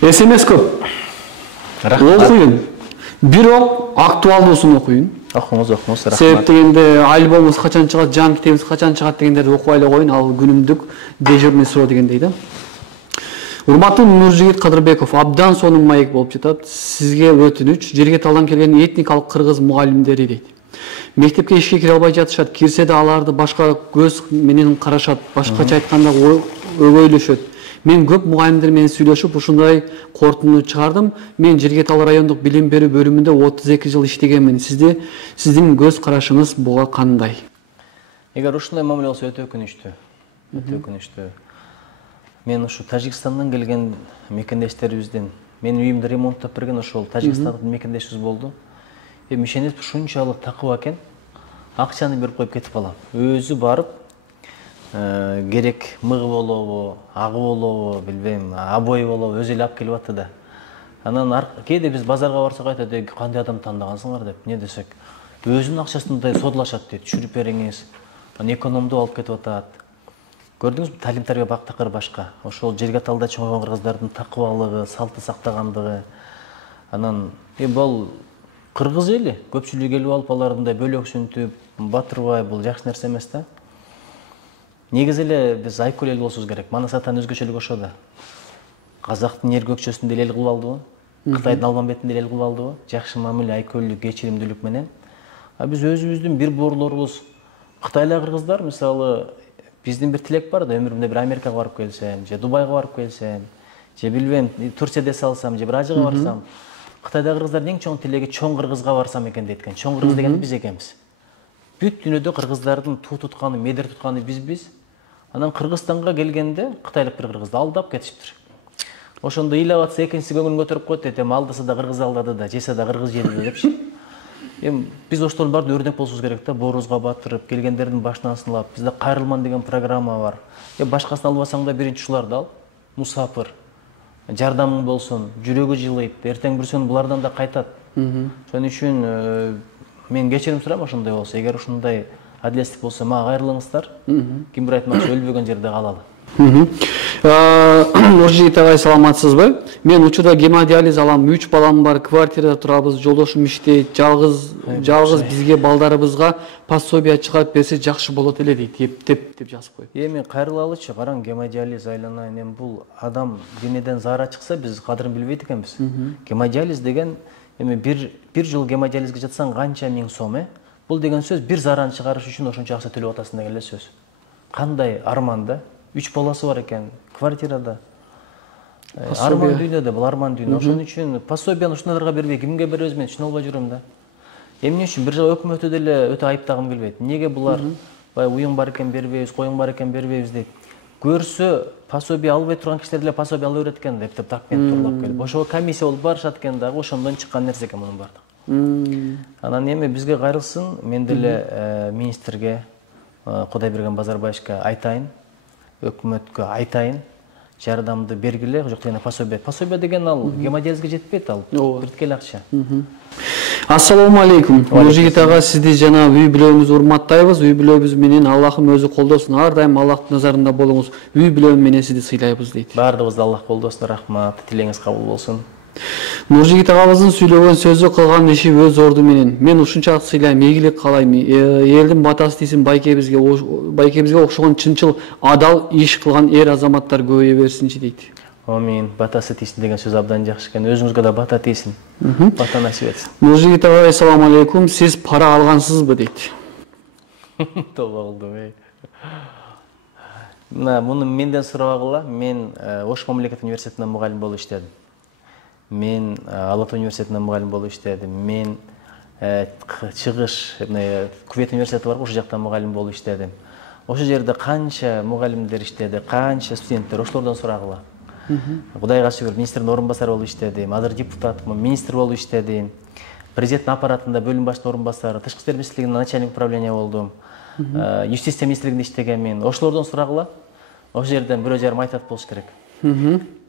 СМС көп. Окуйун. Бирок актуалдуусун окуйун. Окуңуз, рахмат. Себеп дегенде альбомубуз качан чыгат, жаңы китебиз качан чыгат дегендерди окубай эле коюн, ал күнүмдүк дежурный суроо дегендей да. Урматтуу Нуржигит Кадырбеков, абдан сонун маек болуп жатат. Сизге өтүнүч, жерге талдан келген этникалык кыргыз мугалимдери дейт. Мектепке ишке кире албай жатышат, кирсе да аларды башка көз менен карашат, башкача айтканда өгөйлөшөт. Мен көп мугалимдер менен сүйлөшүп ушундай корутунду чыгардым. Мен Жергетал райондук билим берүү бөлүмүндө 32 жыл иштегенмин. Сиздин көз карашыңыз буга кандай? Эгер ушундай мамиле болсо өтө өкүнүчтүү. Өтө өкүнүчтүү. Мен ушу Тажикстандан келген мекендештерибизден, менин үйүмдү ремонттоп берген ошол тажикстандык мекендешибиз болду. Мишенип ушунчалык такып экен, акчаны берип коюп кетип калам. Өзү барып, керек мыгы болобу, агы болобу, билбейм, обои болобу, өзү эле алып келип атты да. Анан кээде биз базарга барсак айтат, кандай адам тандагансыңар деп, эмне десек, өзүнүн акчасындай содулашат дейт, түшүрүп бериңиз. Анан экономду алып кетип атат. Көрдүңүзбү, талим тарбия бак такыр башка. Ошол жерге талда чоңойгон кыргыздардын такыбалыгы, салты сактагандыгы. Анан бул кыргыз эли көпчүлүгү келип алып алардындай бөлөксүнтүп, батырбай, бул жакшы нерсе эмес да. Негизи эле биз айкөл эл болушубуз керек. Манас атанын өзгөчөлүгү ошо да. Казактын жер көкчөсүндө эл кылып алдыбы? Кытайдын албан бетинде эл кылып алдыбы? Жакшы мамиле, айкөлдүк, кечиримдүүлүк менен. Биз өзүбүздүн бир боорлорубуз, Кытайлар кыргыздар мисалы биздин бир тилек бар да, өмүрүмдө бир Америкага барып келсем, же Дубайга барып келсем, же билбейм, Турцияда салсам, же бир Ажыга барсам, Кытайдагы кыргыздардын эң чоң тилеги чоң кыргызга барсам экен дейт экен. Чоң кыргыз деген биз экенбиз. Бүт дүйнөдө кыргыздардын туу тутканы, медер тутканы бизбиз. Анан Кыргызстанга келгенде кытайлык бир кыргызды алдап кетиптир. Ошондо ыйлап атса экинчиси көңүлүн көтөрүп коет дейт, эми алдаса да кыргыз алдады да, жесе да кыргыз жеди депчи. Эми биз ошолордун баардыгы өрнөк болушубуз керек да, боорубузга батырып, келгендердин башынан сынап, бизде Кайрылман деген программа бар. Башкасын албасаң да биринчи ушуларды ал. Мусапыр, жардамың болсун, жүрөгү жылыйт, эртең бүрсүн булардан да кайтат. Ошон үчүн мен кечирим сурайм ошондой болсо. Эгер ушундай адилеттик болсо, мага кайрылыңыздар. Кимбир айтмакчы, өлбөгөн жерде калалы. Нуржигит агай, саламатсызбы? Мен учурда гемодиализ алам, 3 балам бар, квартирада турабыз, жолдошум иштейт, жалгыз бизге балдарыбызга пособие чыгарып берсе жакшы болот эле дейт, деп жазып коет. Эми кайрылалычы, караң, гемодиализ айланайын, эми бул адам денеден заара чыкса биз кадырын билбейт экенбиз. Гемодиализ деген эми бир жыл гемодиализге жатсаң канча миң сом, Бул деген сөз бир зараны чыгарыш үчүн ошончо акча төлөп атасың деген эле сөз. Кандай арман да? 3 баласы бар экен, квартирада. Арман дүйнөдө, бул арман дүйнө. Ошон үчүн пособияны ушуналарга бербей кимге беребиз, мен түшүнө албай жүрөм да. Эмне үчүн бир жыл өкмөттү деле өтө айыптагым келбейт. Эмнеге булар бай уюң бар экен бербейбиз, коюң бар экен бербейбиз дейт. Көрсө пособие албай турган кишилер деле пособие ала берет экен деп документ турлап келип. Ошого комиссия болуп барышат экен дагы, ошондон чыккан нерсе экен мунун баардыгы. Анан эми бизге кайрылсын, мен деле министрге, Кудайберген Базарбаевичке айтайын, өкмөткө айтайын, жардамды бергиле, жок дегенде пособие. Пособие деген ал гемодиализге жетпейт, ал бирткеле акча. Ассаламу алейкум. Нуржигит ага, сизди жана үй бүлөңүздү урматтайбыз. Үй бүлөбүз менен Аллахым өзү колдосун. Ар дайым Аллахтын назарында болуңуз. Үй бүлөм менен сизди сыйлайбыз дейт. Баардыгыбызды Аллах колдосун, рахмат. Тилегиңиз кабыл болсун. Нуржигит агабыздын сүйлөгөн сөзү, кылган иши өз орду менен. Мен ушунчалык сыйлайм, ийгилик каалайм. Элдин батасы дейсин, байкебизге окшогон чынчыл, адал иш кылган эр азаматтар көбөйө берсинчи дейт. Амин. Батасы тийсин деген сөз абдан жакшы экен. Өзүңүзгө да бата тийсин. Бата насип этсин. Нуржигит ага, ассаламу алейкум. Сиз пара алгансызбы дейт. Тоба кылдым, Муну менден сурабагыла. Мен Ош мамлекеттик университетинде мугалим болуп иштедим. Мен Ала Ата университетинде мугалим болуп иштедим. Мен чыгыш Кувейт университети бар, ошол жакта мугалим болуп иштедим. Ошол жерде канча мугалимдер иштеди, канча студенттер, ошолордон сурагыла. Кудайга шүгүр, министрдин орун басары болуп иштедим, азыр депутатмын, министр болуп иштедим. Президенттин аппаратында бөлүм башчысынын орун басары, Тышкы иштер министрлигинин начальник управления болдум. Юстиция министрлигинде иштегенмин. Ошолордон сурагыла. Ошол жерден бирөө жарым айтат болуш керек.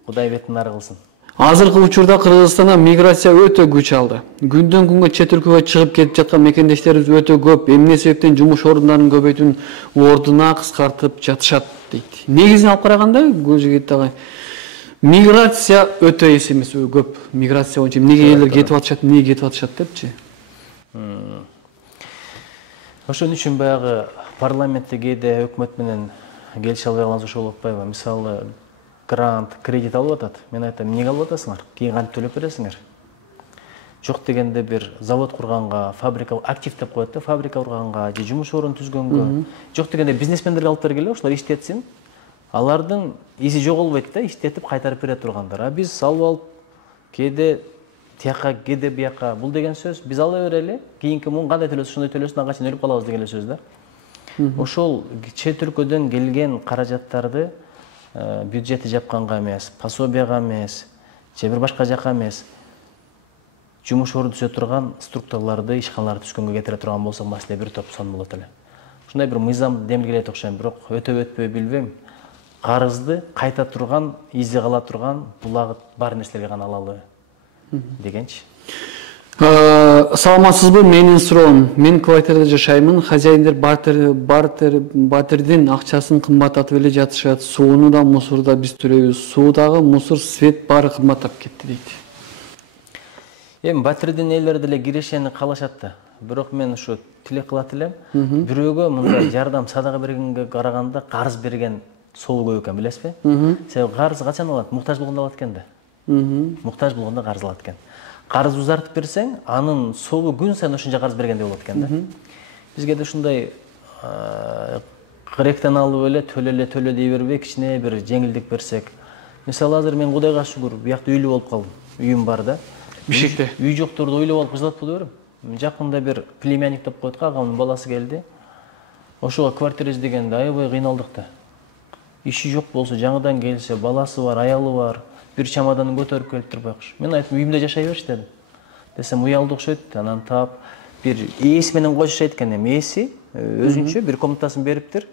Кудай бетин ары кылсын. Азыркы учурда Кыргызстанда миграция өтө күч алды. Күндөн күнгө чет өлкөгө чыгып кетип жаткан мекендештерибиз өтө көп. Эмне себептен жумуш орундарын көбөйтүүнүн ордуна кыскартып жатышат дейт. Негизин алып караганда, Нуржигит агай, миграция өтө эс эмес, көп. Миграция боюнча эмнеге элдер кетип атышат, депчи. Ошон үчүн баягы парламентте кээде өкмөт менен келише албай калганыбыз ошол болуп атпайбы? Мисалы, грант, кредит алып атат. Мен айтам, эмнеге алып атасыңар? Кийин кантип төлөп бересиңер? Жок дегенде бир завод курганга, фабрика, актив деп коет да, фабрика курганга, же жумуш орун түзгөнгө. Жок дегенде бизнесмендерге алып бергиле, ошолор иштетсин. Алардын изи жоголбойт да, иштетип кайтарып бере тургандар. А биз алып алып, кээде тияка, кээде бияка. Бул деген сөз биз ала берели, кийинки мун кандай төлөсө ошондой төлөсүн, ага чейин өлүп калабыз деген сөз да. Ошол чет өлкөдөн келген каражаттарды бюджети жапканга эмес, пособияга эмес, же бир башка жака эмес, жумуш орун түзө турган структураларды, ишканаларды түзгөнгө кетире турган болсок, маселе бир топ сон болот эле. Ушундай бир мыйзам демилгелет окшойм, бирок өтөбү билбейм. Карызды кайта турган, изи кала турган булагы бар нерселерге гана алалы дегенчи. Саламатсызбы? Менин суроом. Мен квартирада жашаймын. Хозяиндер бартердин акчасын кымбаттатып эле жатышат. Сууну да, мусорду да биз төлөйбүз. Суудагы мусор, свет баары кымбаттап кетти дейт. Эми батирдин ээлери деле кирешени каалашат да. Бирок мен ушу тилек кылат элем. Бирөөгө мындай жардам садага бергенге караганда карыз берген солу көп экен, билесизби? Себеби карыз качан алат? Муктаж болгондо алат экен да. Муктаж болгондо карыз алат экен. Карыз узартып берсең, анын солу күн сайын ошончо карыз бергенде болот экен да. Бизге да ушундай кыректен алып эле төлө дей бербей, кичине бир жеңилдик берсек. Мисалы азыр мен Кудайга шүгүр, биякта үйлүү болуп калдым. Үйүм бар да. Бишкекте. Үй жокторду ойлоп алып кызылат боло берем. Жакында бир племянник деп коет, агамдын баласы келди. Ошого квартира издегенде аябай кыйналдык да. Иши жок болсо, жаңыдан келсе, баласы бар, аялы бар. Бир чамаданын көтөрүп келип турбайкыш. Мен айттым, үйүмдө жашай бериш дедим. Десем, уялды окшойт. Анан таап бир ээси менен кошушат экен, эми ээси өзүнчө бир комнатасын бериптир.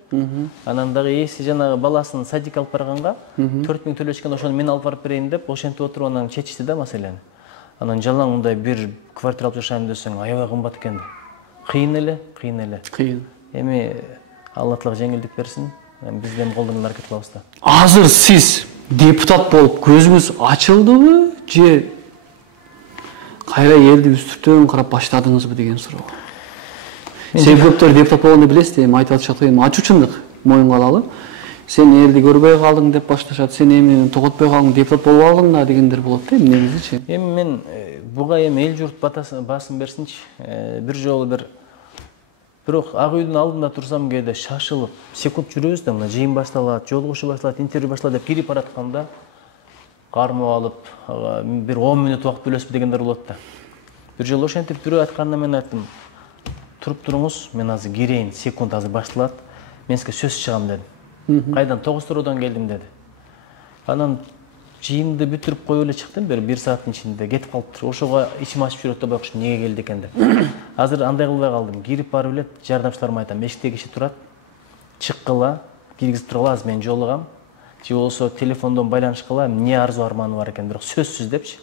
Анан дагы ээси жанагы баласын садикке алып барганга 4000 төлөшкөн, ошону мен алып барып берейин деп, ошентип отуруп анан чечишти да маселени. Анан жалаң мындай бир квартира алып жашайм десең, аябай кымбат экен. Кыйын эле. Кыйын. Эми Алла Таала жеңилдик берсин. Биз дем колдонуп аракет кылабыз да. Азыр сиз депутат болуп көзүңүз ачылдыбы же кайра элди үстүртөн карап баштадыңызбы деген суроо. Сен көптөр депутат болгонду билесиз, эми айтып атышат, эми ачуучундук моюнга алалы. Сен элди көрбөй калдың деп башташат. Сен эми тоготпой калдың, депутат болуп алгың да дегендер болот да, эми негизичи. Эми мен буга эми эл журт басым берсинчи. Бир жолу бирок ак үйдүн алдында турсам кээде шашылып, секунд жүрөбүз да, мына жыйын башталат, жолугушуу башталат, интервью башталат деп кирип баратканда кармап алып, бир 10 мүнөт убакыт бөлөсүп дегендер болот да. Бир жолу ошентип бирөө айтканда мен айттым, туруп туруңуз, мен азыр кирейин, секунд азыр башталат, мен сизге сөз чыгам дедим. Кайдан? Тогуз-Тородон келдим деди. Анан жыйынды бүтүрүп коюп эле чыктым, бир сааттын ичинде кетип калыптыр. Ошого ичим ачып жүрөт да, байкуш эмнеге келди экен деп. Азыр андай кылбай калдым. Кирип барып эле жардамчыларыма айтам, эшикте киши турат, чыккыла, киргизип тургула, азыр мен жолугам. Же болсо телефондон байланышкыла, эмне арзу арманы бар экен, бирок сөзсүз депчи.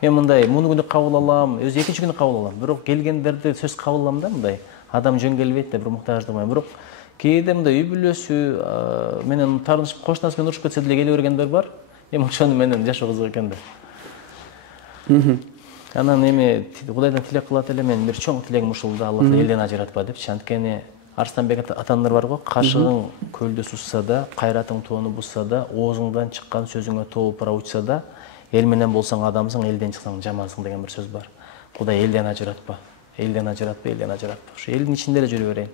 Мен мындай муну күнү кабыл алам, өзү экинчи күнү кабыл алам. Бирок келгендерди сөз кабыл алам да, мындай. Адам жөн келбейт да, бир муктаждыгым. Бирок кээде мындай үй бүлөсү менен таарынышып, кошунасы менен урушуп кетсе деле келе бергендер бар. Эми ошону менен жашоо кызык экен да. Анан эми Кудайдан тилек кылат элем, мен бир чоң тилегим ушул да, Алла Таала элден ажыратпа депчи. Анткени Арстанбек атандар бар го, кашыгың көлдө сузса да, кайратың тоону бузса да, оозуңдан чыккан сөзүңө тоо пара учса да, эл менен болсоң адамсың, элден чыксаң жамансың деген бир сөз бар. Кудай элден ажыратпа. Ошо элдин ичинде эле жүрө берейин.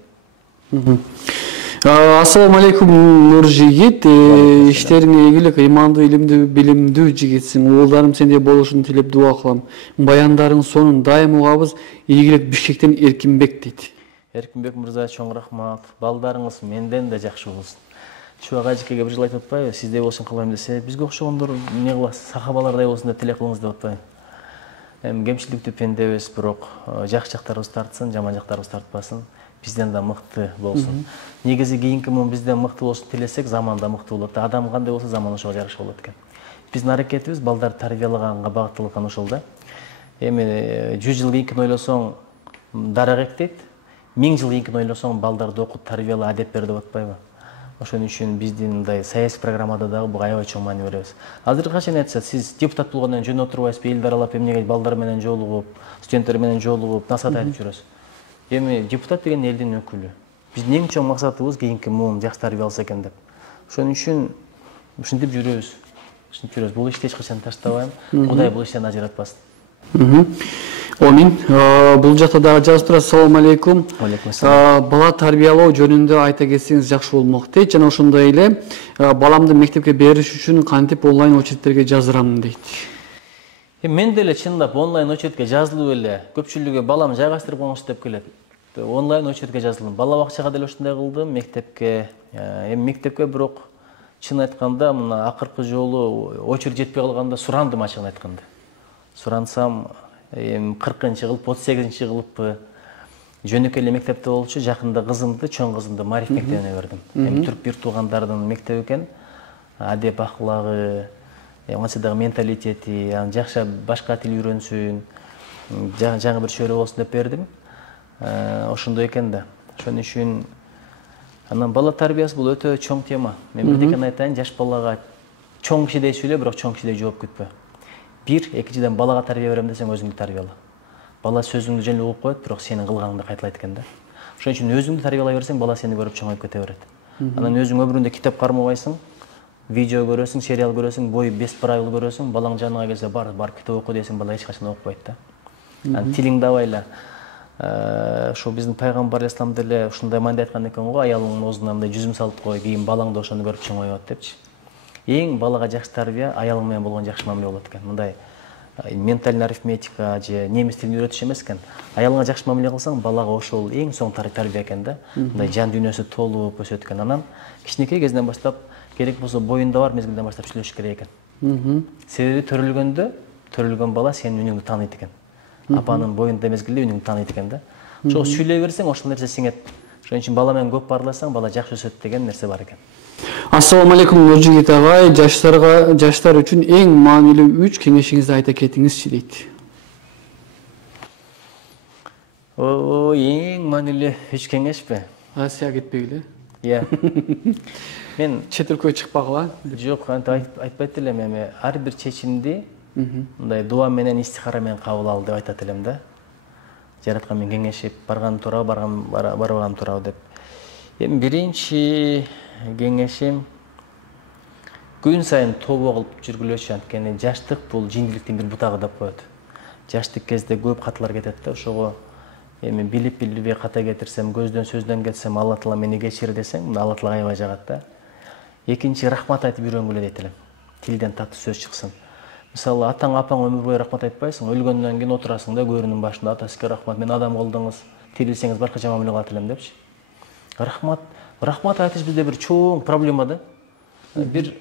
Ассаламу алейкум Нуржигит. Иштериңе ийгилик, ыймандуу, билимдүү жигитсиң. Уулдарым сендей болушун тилеп дуа кылам. Баяндарың сонун дайым угабыз. Ийгилик Бишкектен Эркинбек дейт. Эркинбек мырза, чоң рахмат. Балдарыңыз менден да жакшы болсун. Чубак ажыкеге бир жыл айтып атпайбы, сиздей болсун кылайм десе, бизге окшогондор эмне кыласыз, сахабалардай болсун деп тилек кылыңыз деп атпайбы. Эми кемчиликтүү пендебиз, бирок жакшы жактарыбыз тартсын, жаман жактарыбыз тартпасын. Бизден да мыкты болсун. Негизи кийинки муун бизден мыкты болсун тилесек, заман да мыкты болот. Адам кандай болсо, заман ошого жараша болот экен. Биздин аракетибиз балдарды тарбиялаганга багытталган ушул да. Эми 100 жыл кийинкини ойлосоң дарак дейт. 1000 жыл кийинкини ойлосоң балдарды окут, тарбияла, адеп бер деп атпайбы? Ошон үчүн биздин мындай саясий программада дагы буга аябай чоң маани беребиз. Азыркыга чейин айтса, сиз депутат болгондон жөн отурбайсызбы, элди аралап, эмнеге балдар менен жолугуп, студенттер менен жолугуп, насаат айтып жүрөсүз? Эми депутат деген элдин өкүлү. Биздин эң чоң максатыбыз кийинки муун жакшы тарбия алса экен деп. Ошон үчүн ушинтип жүрөбүз. Бул ишти эч качан таштабайм. Кудай бул иштен ажыратпасын. Амин. Бул жакта дагы жазып турат. Ассаламу алейкум. Бала тарбиялоо жөнүндө айта кетсеңиз жакшы болмок дейт. Жана ошондой эле баламды мектепке бериш үчүн кантип онлайн очереттерге жаздырам дейт. Мен деле чындап онлайн очеретке жазылып эле көпчүлүгү балам жайгаштырып коңуз деп келет. Онлайн очеретке жазылдым. Бала бакчага деле ошондой кылдым, мектепке. Эми мектепке бирок чын айтканда мына акыркы жолу очерет жетпей калганда сурандым ачыгын айтканда. Сурансам 40-кылып, 38-чи кылыппы. Жөнөкөй эле мектепте болчу, жакында кызымды, чоң кызымды Мариф мектебине бердим. Эми түрк бир туугандардын мектеби экен. Адеп аклагы, менталитети, жакшы башка тил үйрөнсүн. жаңы бир чөйрө болсун деп бердим. Ошондой экен да. Ошон үчүн анан бала тарбиясы бул өтө чоң тема. Мен бирдекен айтайын, жаш балага чоң кишидей сүйлө, бирок чоң кишидей жооп күтпө. Бир, экинчиден балага тарбия берем десең өзүңдү тарбияла. Бала сөзүңдү жөн угуп коет, бирок сенин кылганыңды кайталайт экен да. Ошон үчүн өзүңдү тарбиялай берсең, бала сени көрүп чоңоюп кете берет. Анан өзүң өмүрүндө китеп кармабайсың, видео көрөсүң, сериал көрөсүң, бой 5 правил көрөсүң, балаң жаныңа келсе бар китеп оку десең, бала эч качан окубайт да. Анан тилиңди абайла. Ошо биздин пайгамбар алейхиссалам деле ушундай мындай айткан экен го, аялыңдын оозуна мындай жүзүм салып кой, кийин балаң да ошону көрүп чоңоет депчи. Эң балага жакшы тарбия аялың менен болгон жакшы мамиле болот экен. Мындай ментальный арифметика же немис тилин үйрөтүш эмес экен. Аялыңа жакшы мамиле кылсаң, балага ошол эң соң тарбия экен да. Мындай жан дүйнөсү толуп өсөт экен. Анан кичинекей кезинен баштап керек болсо боюнда бар мезгилден баштап сүйлөшүш керек экен. Себеби төрөлгөн бала сенин үнүңдү тааныйт экен. Апанын боюнда мезгилде үнүңдү тааныйт экен да. Ошо сүйлөй берсең, ошол нерсе сиңет. Ошон үчүн бала менен көп баарласаң, бала жакшы өсөт деген нерсе бар экен. Ассаламу алейкум Нуржигит агай, жаштар үчүн эң маанилүү 3 кеңешиңизди айта кетиңизчи дейт. Эң маанилүү 3 кеңешпи? Азия кетпегиле. Иә. Мен чет өлкөгө чыкпагыла? Жок, айтпайт элем, эми ар бир чечимди мындай дуа менен, истихара менен кабыл ал деп айтат элем да. Жараткан менен кеңешип, барган туурабы, барбаган туурабы деп. Эми биринчи кеңешим күн сайын тобо кылып жүргүлөчү, анткени жаштык бул жеңилдиктин бир бутагы деп коет. Жаштык кезде көп каталар кетет да, ошого эми билип ката кетирсем, көздөн сөздөн кетсем, Алла Таала мени кечир десең, Алла Таала аябай жагат да. Экинчи, рахмат айтып үйрөнгүлө дейт элем. Тилден таттуу сөз чыксын. Мисалы, атаң, апаң өмүр бою рахмат айтпайсың, өлгөндөн кийин отурасың да көрүнүн башында, ата сизге рахмат, мен адам кылдыңыз, тирилсеңиз башкача мамиле кылат элем депчи. Рахмат айтыш бизде бир чоң проблема да. Бир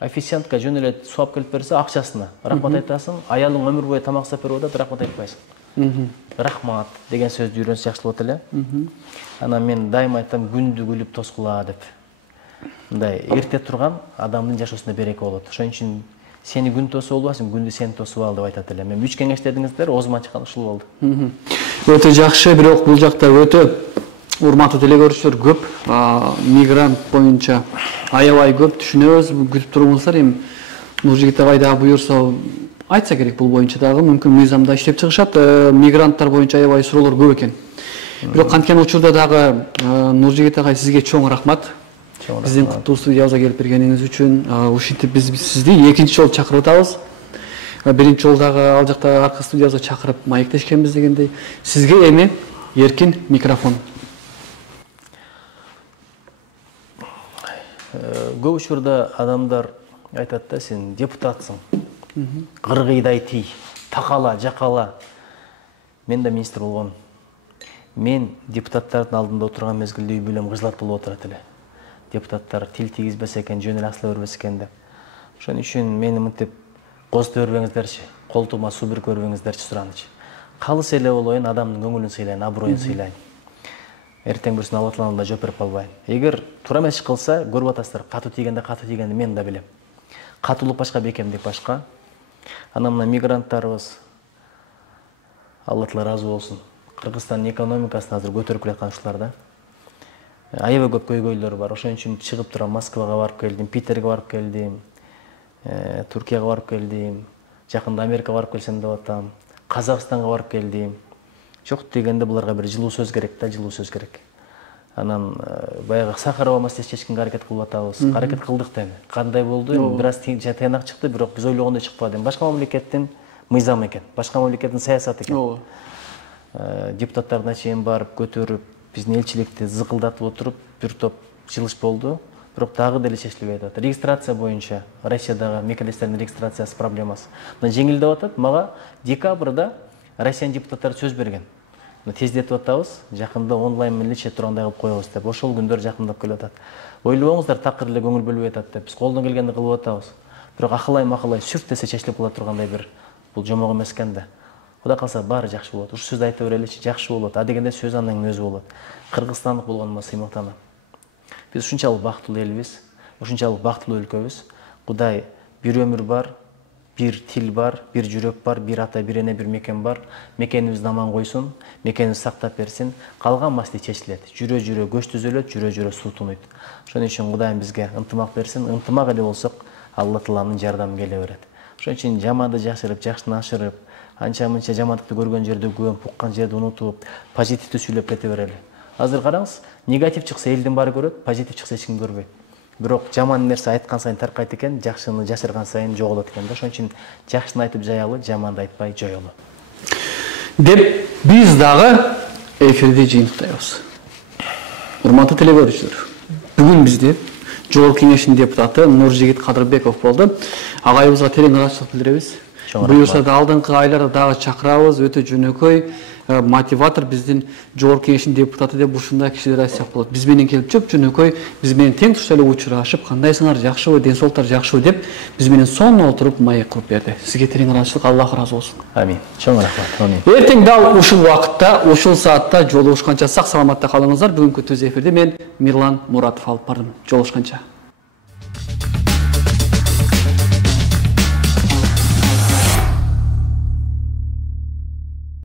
официантка жөн эле суу алып келип берсе, акчасына рахмат айтасың, аялың өмүр бою тамак жасап берип атат, рахмат айтпайсың. Рахмат деген сөздү үйрөнсө жакшы болот эле. Анан мен дайыма айтам, күндү күлүп тоскула деп. Мындай эрте турган адамдын жашоосунда береке болот. Ошон үчүн сени күн тосуп албасын, күндү сени тосуп ал деп айтат элем. Мен 3 кеңеш дедиңиздер, оозуман чыккан ушул болду. Өтө жакшы, бирок бул жакта өтө урматтуу телекөрүүчүлөр көп, мигрант боюнча аябай көп түшүнөбүз, күтүп туруңуздар. Эми Нуржигит агай дагы буюрса айтса керек, бул боюнча дагы мүмкүн мыйзамда иштеп чыгышат. Мигранттар боюнча аябай суроолор көп экен. Бирок канткен учурда дагы Нуржигит агай сизге чоң рахмат. Биздин куттуу студиябызга келип бергениңиз үчүн. Ушинтип биз сизди экинчи жолу чакырып атабыз. Биринчи жолу дагы ал жакта аркы студиябызга чакырып маектешкенбиз дегендей. Сизге эми эркин микрофон. Көп учурда адамдар айтат да, сен депутатсың. Кыргыйдай тий, такала, жакала. Мен да министр болгом. Мен депутаттардын алдында отурган мезгилде үй бүлөм кыжылат болуп отурат эле. Депутаттар тил тийгизбесе экен, жөн эле асыла бербесе экен деп. Ошон үчүн мени мынтип козута бербеңиздерчи, колтугума суу берип көрбөңүздерчи суранычы. Калыс эле болоюн, адамдын көңүлүн сыйлайын, аброюн сыйлайын. Эртең бүрсүн Алла Тааланын да жооп берип калбайын. Эгер туура эмес иш кылса, көрүп атасыздар, катуу тийгенди мен да билем. Катуулук башка, бекемдик башка. Анан мына мигранттарыбыз Алла Таала ыраазы болсун. Кыргызстандын экономикасын азыр көтөрүп келаткан ушулар да. Аябай көп көйгөйлөр бар. Ошон үчүн чыгып турам, Москвага барып келдим, Питерге барып келдим, Туркияга барып келдим, жакында Америкага барып келсем деп атам, Казакстанга барып келдим. Жок дегенде буларга бир жылуу сөз керек да, жылуу сөз керек. Анан баягы Сахарова маселеси чечкенге аракет кылып атабыз. Аракет кылдык да. Кандай болду? Бир аз тыйнак чыкты, бирок биз ойлогондой чыкпады. Башка мамлекеттин мыйзамы экен, башка мамлекеттин саясаты экен. Депутаттардын чейин барып көтөрүп, биздин элчиликти зыкылдатып отуруп, бир топ жылыш болду. Бирок дагы деле чечилбей атат. Регистрация боюнча Россиядагы мекалестердин регистрациясы проблемасы. Жеңилдеп атат. Мага декабрда Россиянын депутаттары сөз берген. Тездетип атабыз, жакында онлайн менен чет тургандай кылып коебуз деп. Ошол күндөр жакындап келип атат. Ойлобоңуздар, такыр эле көңүл бөлбөй атат деп. Биз колдон келгенди кылып атабыз. Бирок акылай сүрт десе чечилип кала тургандай бир бул жомок эмес экен да. Кудай калса баары жакшы болот. Ушу сөздү айта береличи, жакшы болот. А дегенде сөз анын өзү болот. Кыргызстандык болгонума сыймыктанам. Биз ушунчалык бактылуу элбиз, ушунчалык бактылуу өлкөбүз. Кудай бир өмүр бар, bir til бар, bir жүрөк бар, bir ата, bir эне, bir мекен бар. Мекенибизди аман койсун, мекенибизди сактап берсин. Калган маселе чечилет. Жүрө-жүрө көч түзөлөт, жүрө-жүрө суу тунуйт. Ошон үчүн Кудайым бизге ынтымак берсин. Ынтымак эле болсок, Алла Тааланын жардамы келе берет. Ошон үчүн жаманды жакшырып, жакшыны ашырып, анча-мынча жамандыкты көргөн жерде күбөн, пуккан жерди унутуп, позитивди сүйлөп кете берели. Азыр караңыз, негатив чыкса элдин баары көрөт, позитив чыкса эч ким көрбөйт. Бирок жаман нерсе айткан сайын таркайт экен, жакшыны жашырган сайын жоголот экен да. Ошон үчүн жакшыны айтып жаялы, жаманды айтпай жоёлу. Деп биз дагы эфирди жыйынтыктайбыз. Урматтуу теле көрүүчүлөр, бүгүн бизде Жогорку Кеңештин депутаты Нуржигит Кадырбеков болду. Агайыбызга терең ыраазычылык билдиребиз. Буюрса да алдыңкы айларда дагы чакырабыз. Өтө жөнөкөй мотиватор биздин Жогорку Кеңештин депутаты деп ушундай кишилер айтсак болот. Биз менен келип жөнөкөй биз менен тең туш эле учурашып, кандайсыңар, жакшыбы, ден соолуктар жакшыбы деп биз менен сонун отуруп маек кылып берди. Сизге терең ыраазычылык, Аллах ыраазы болсун. Амин. Чоң рахмат. Амин. Эртең дал ушул убакытта, ушул саатта жолугушканча сак саламатта калыңыздар. Бүгүнкү түз эфирди мен Мирлан Муратов алып бардым. Жолугушканча.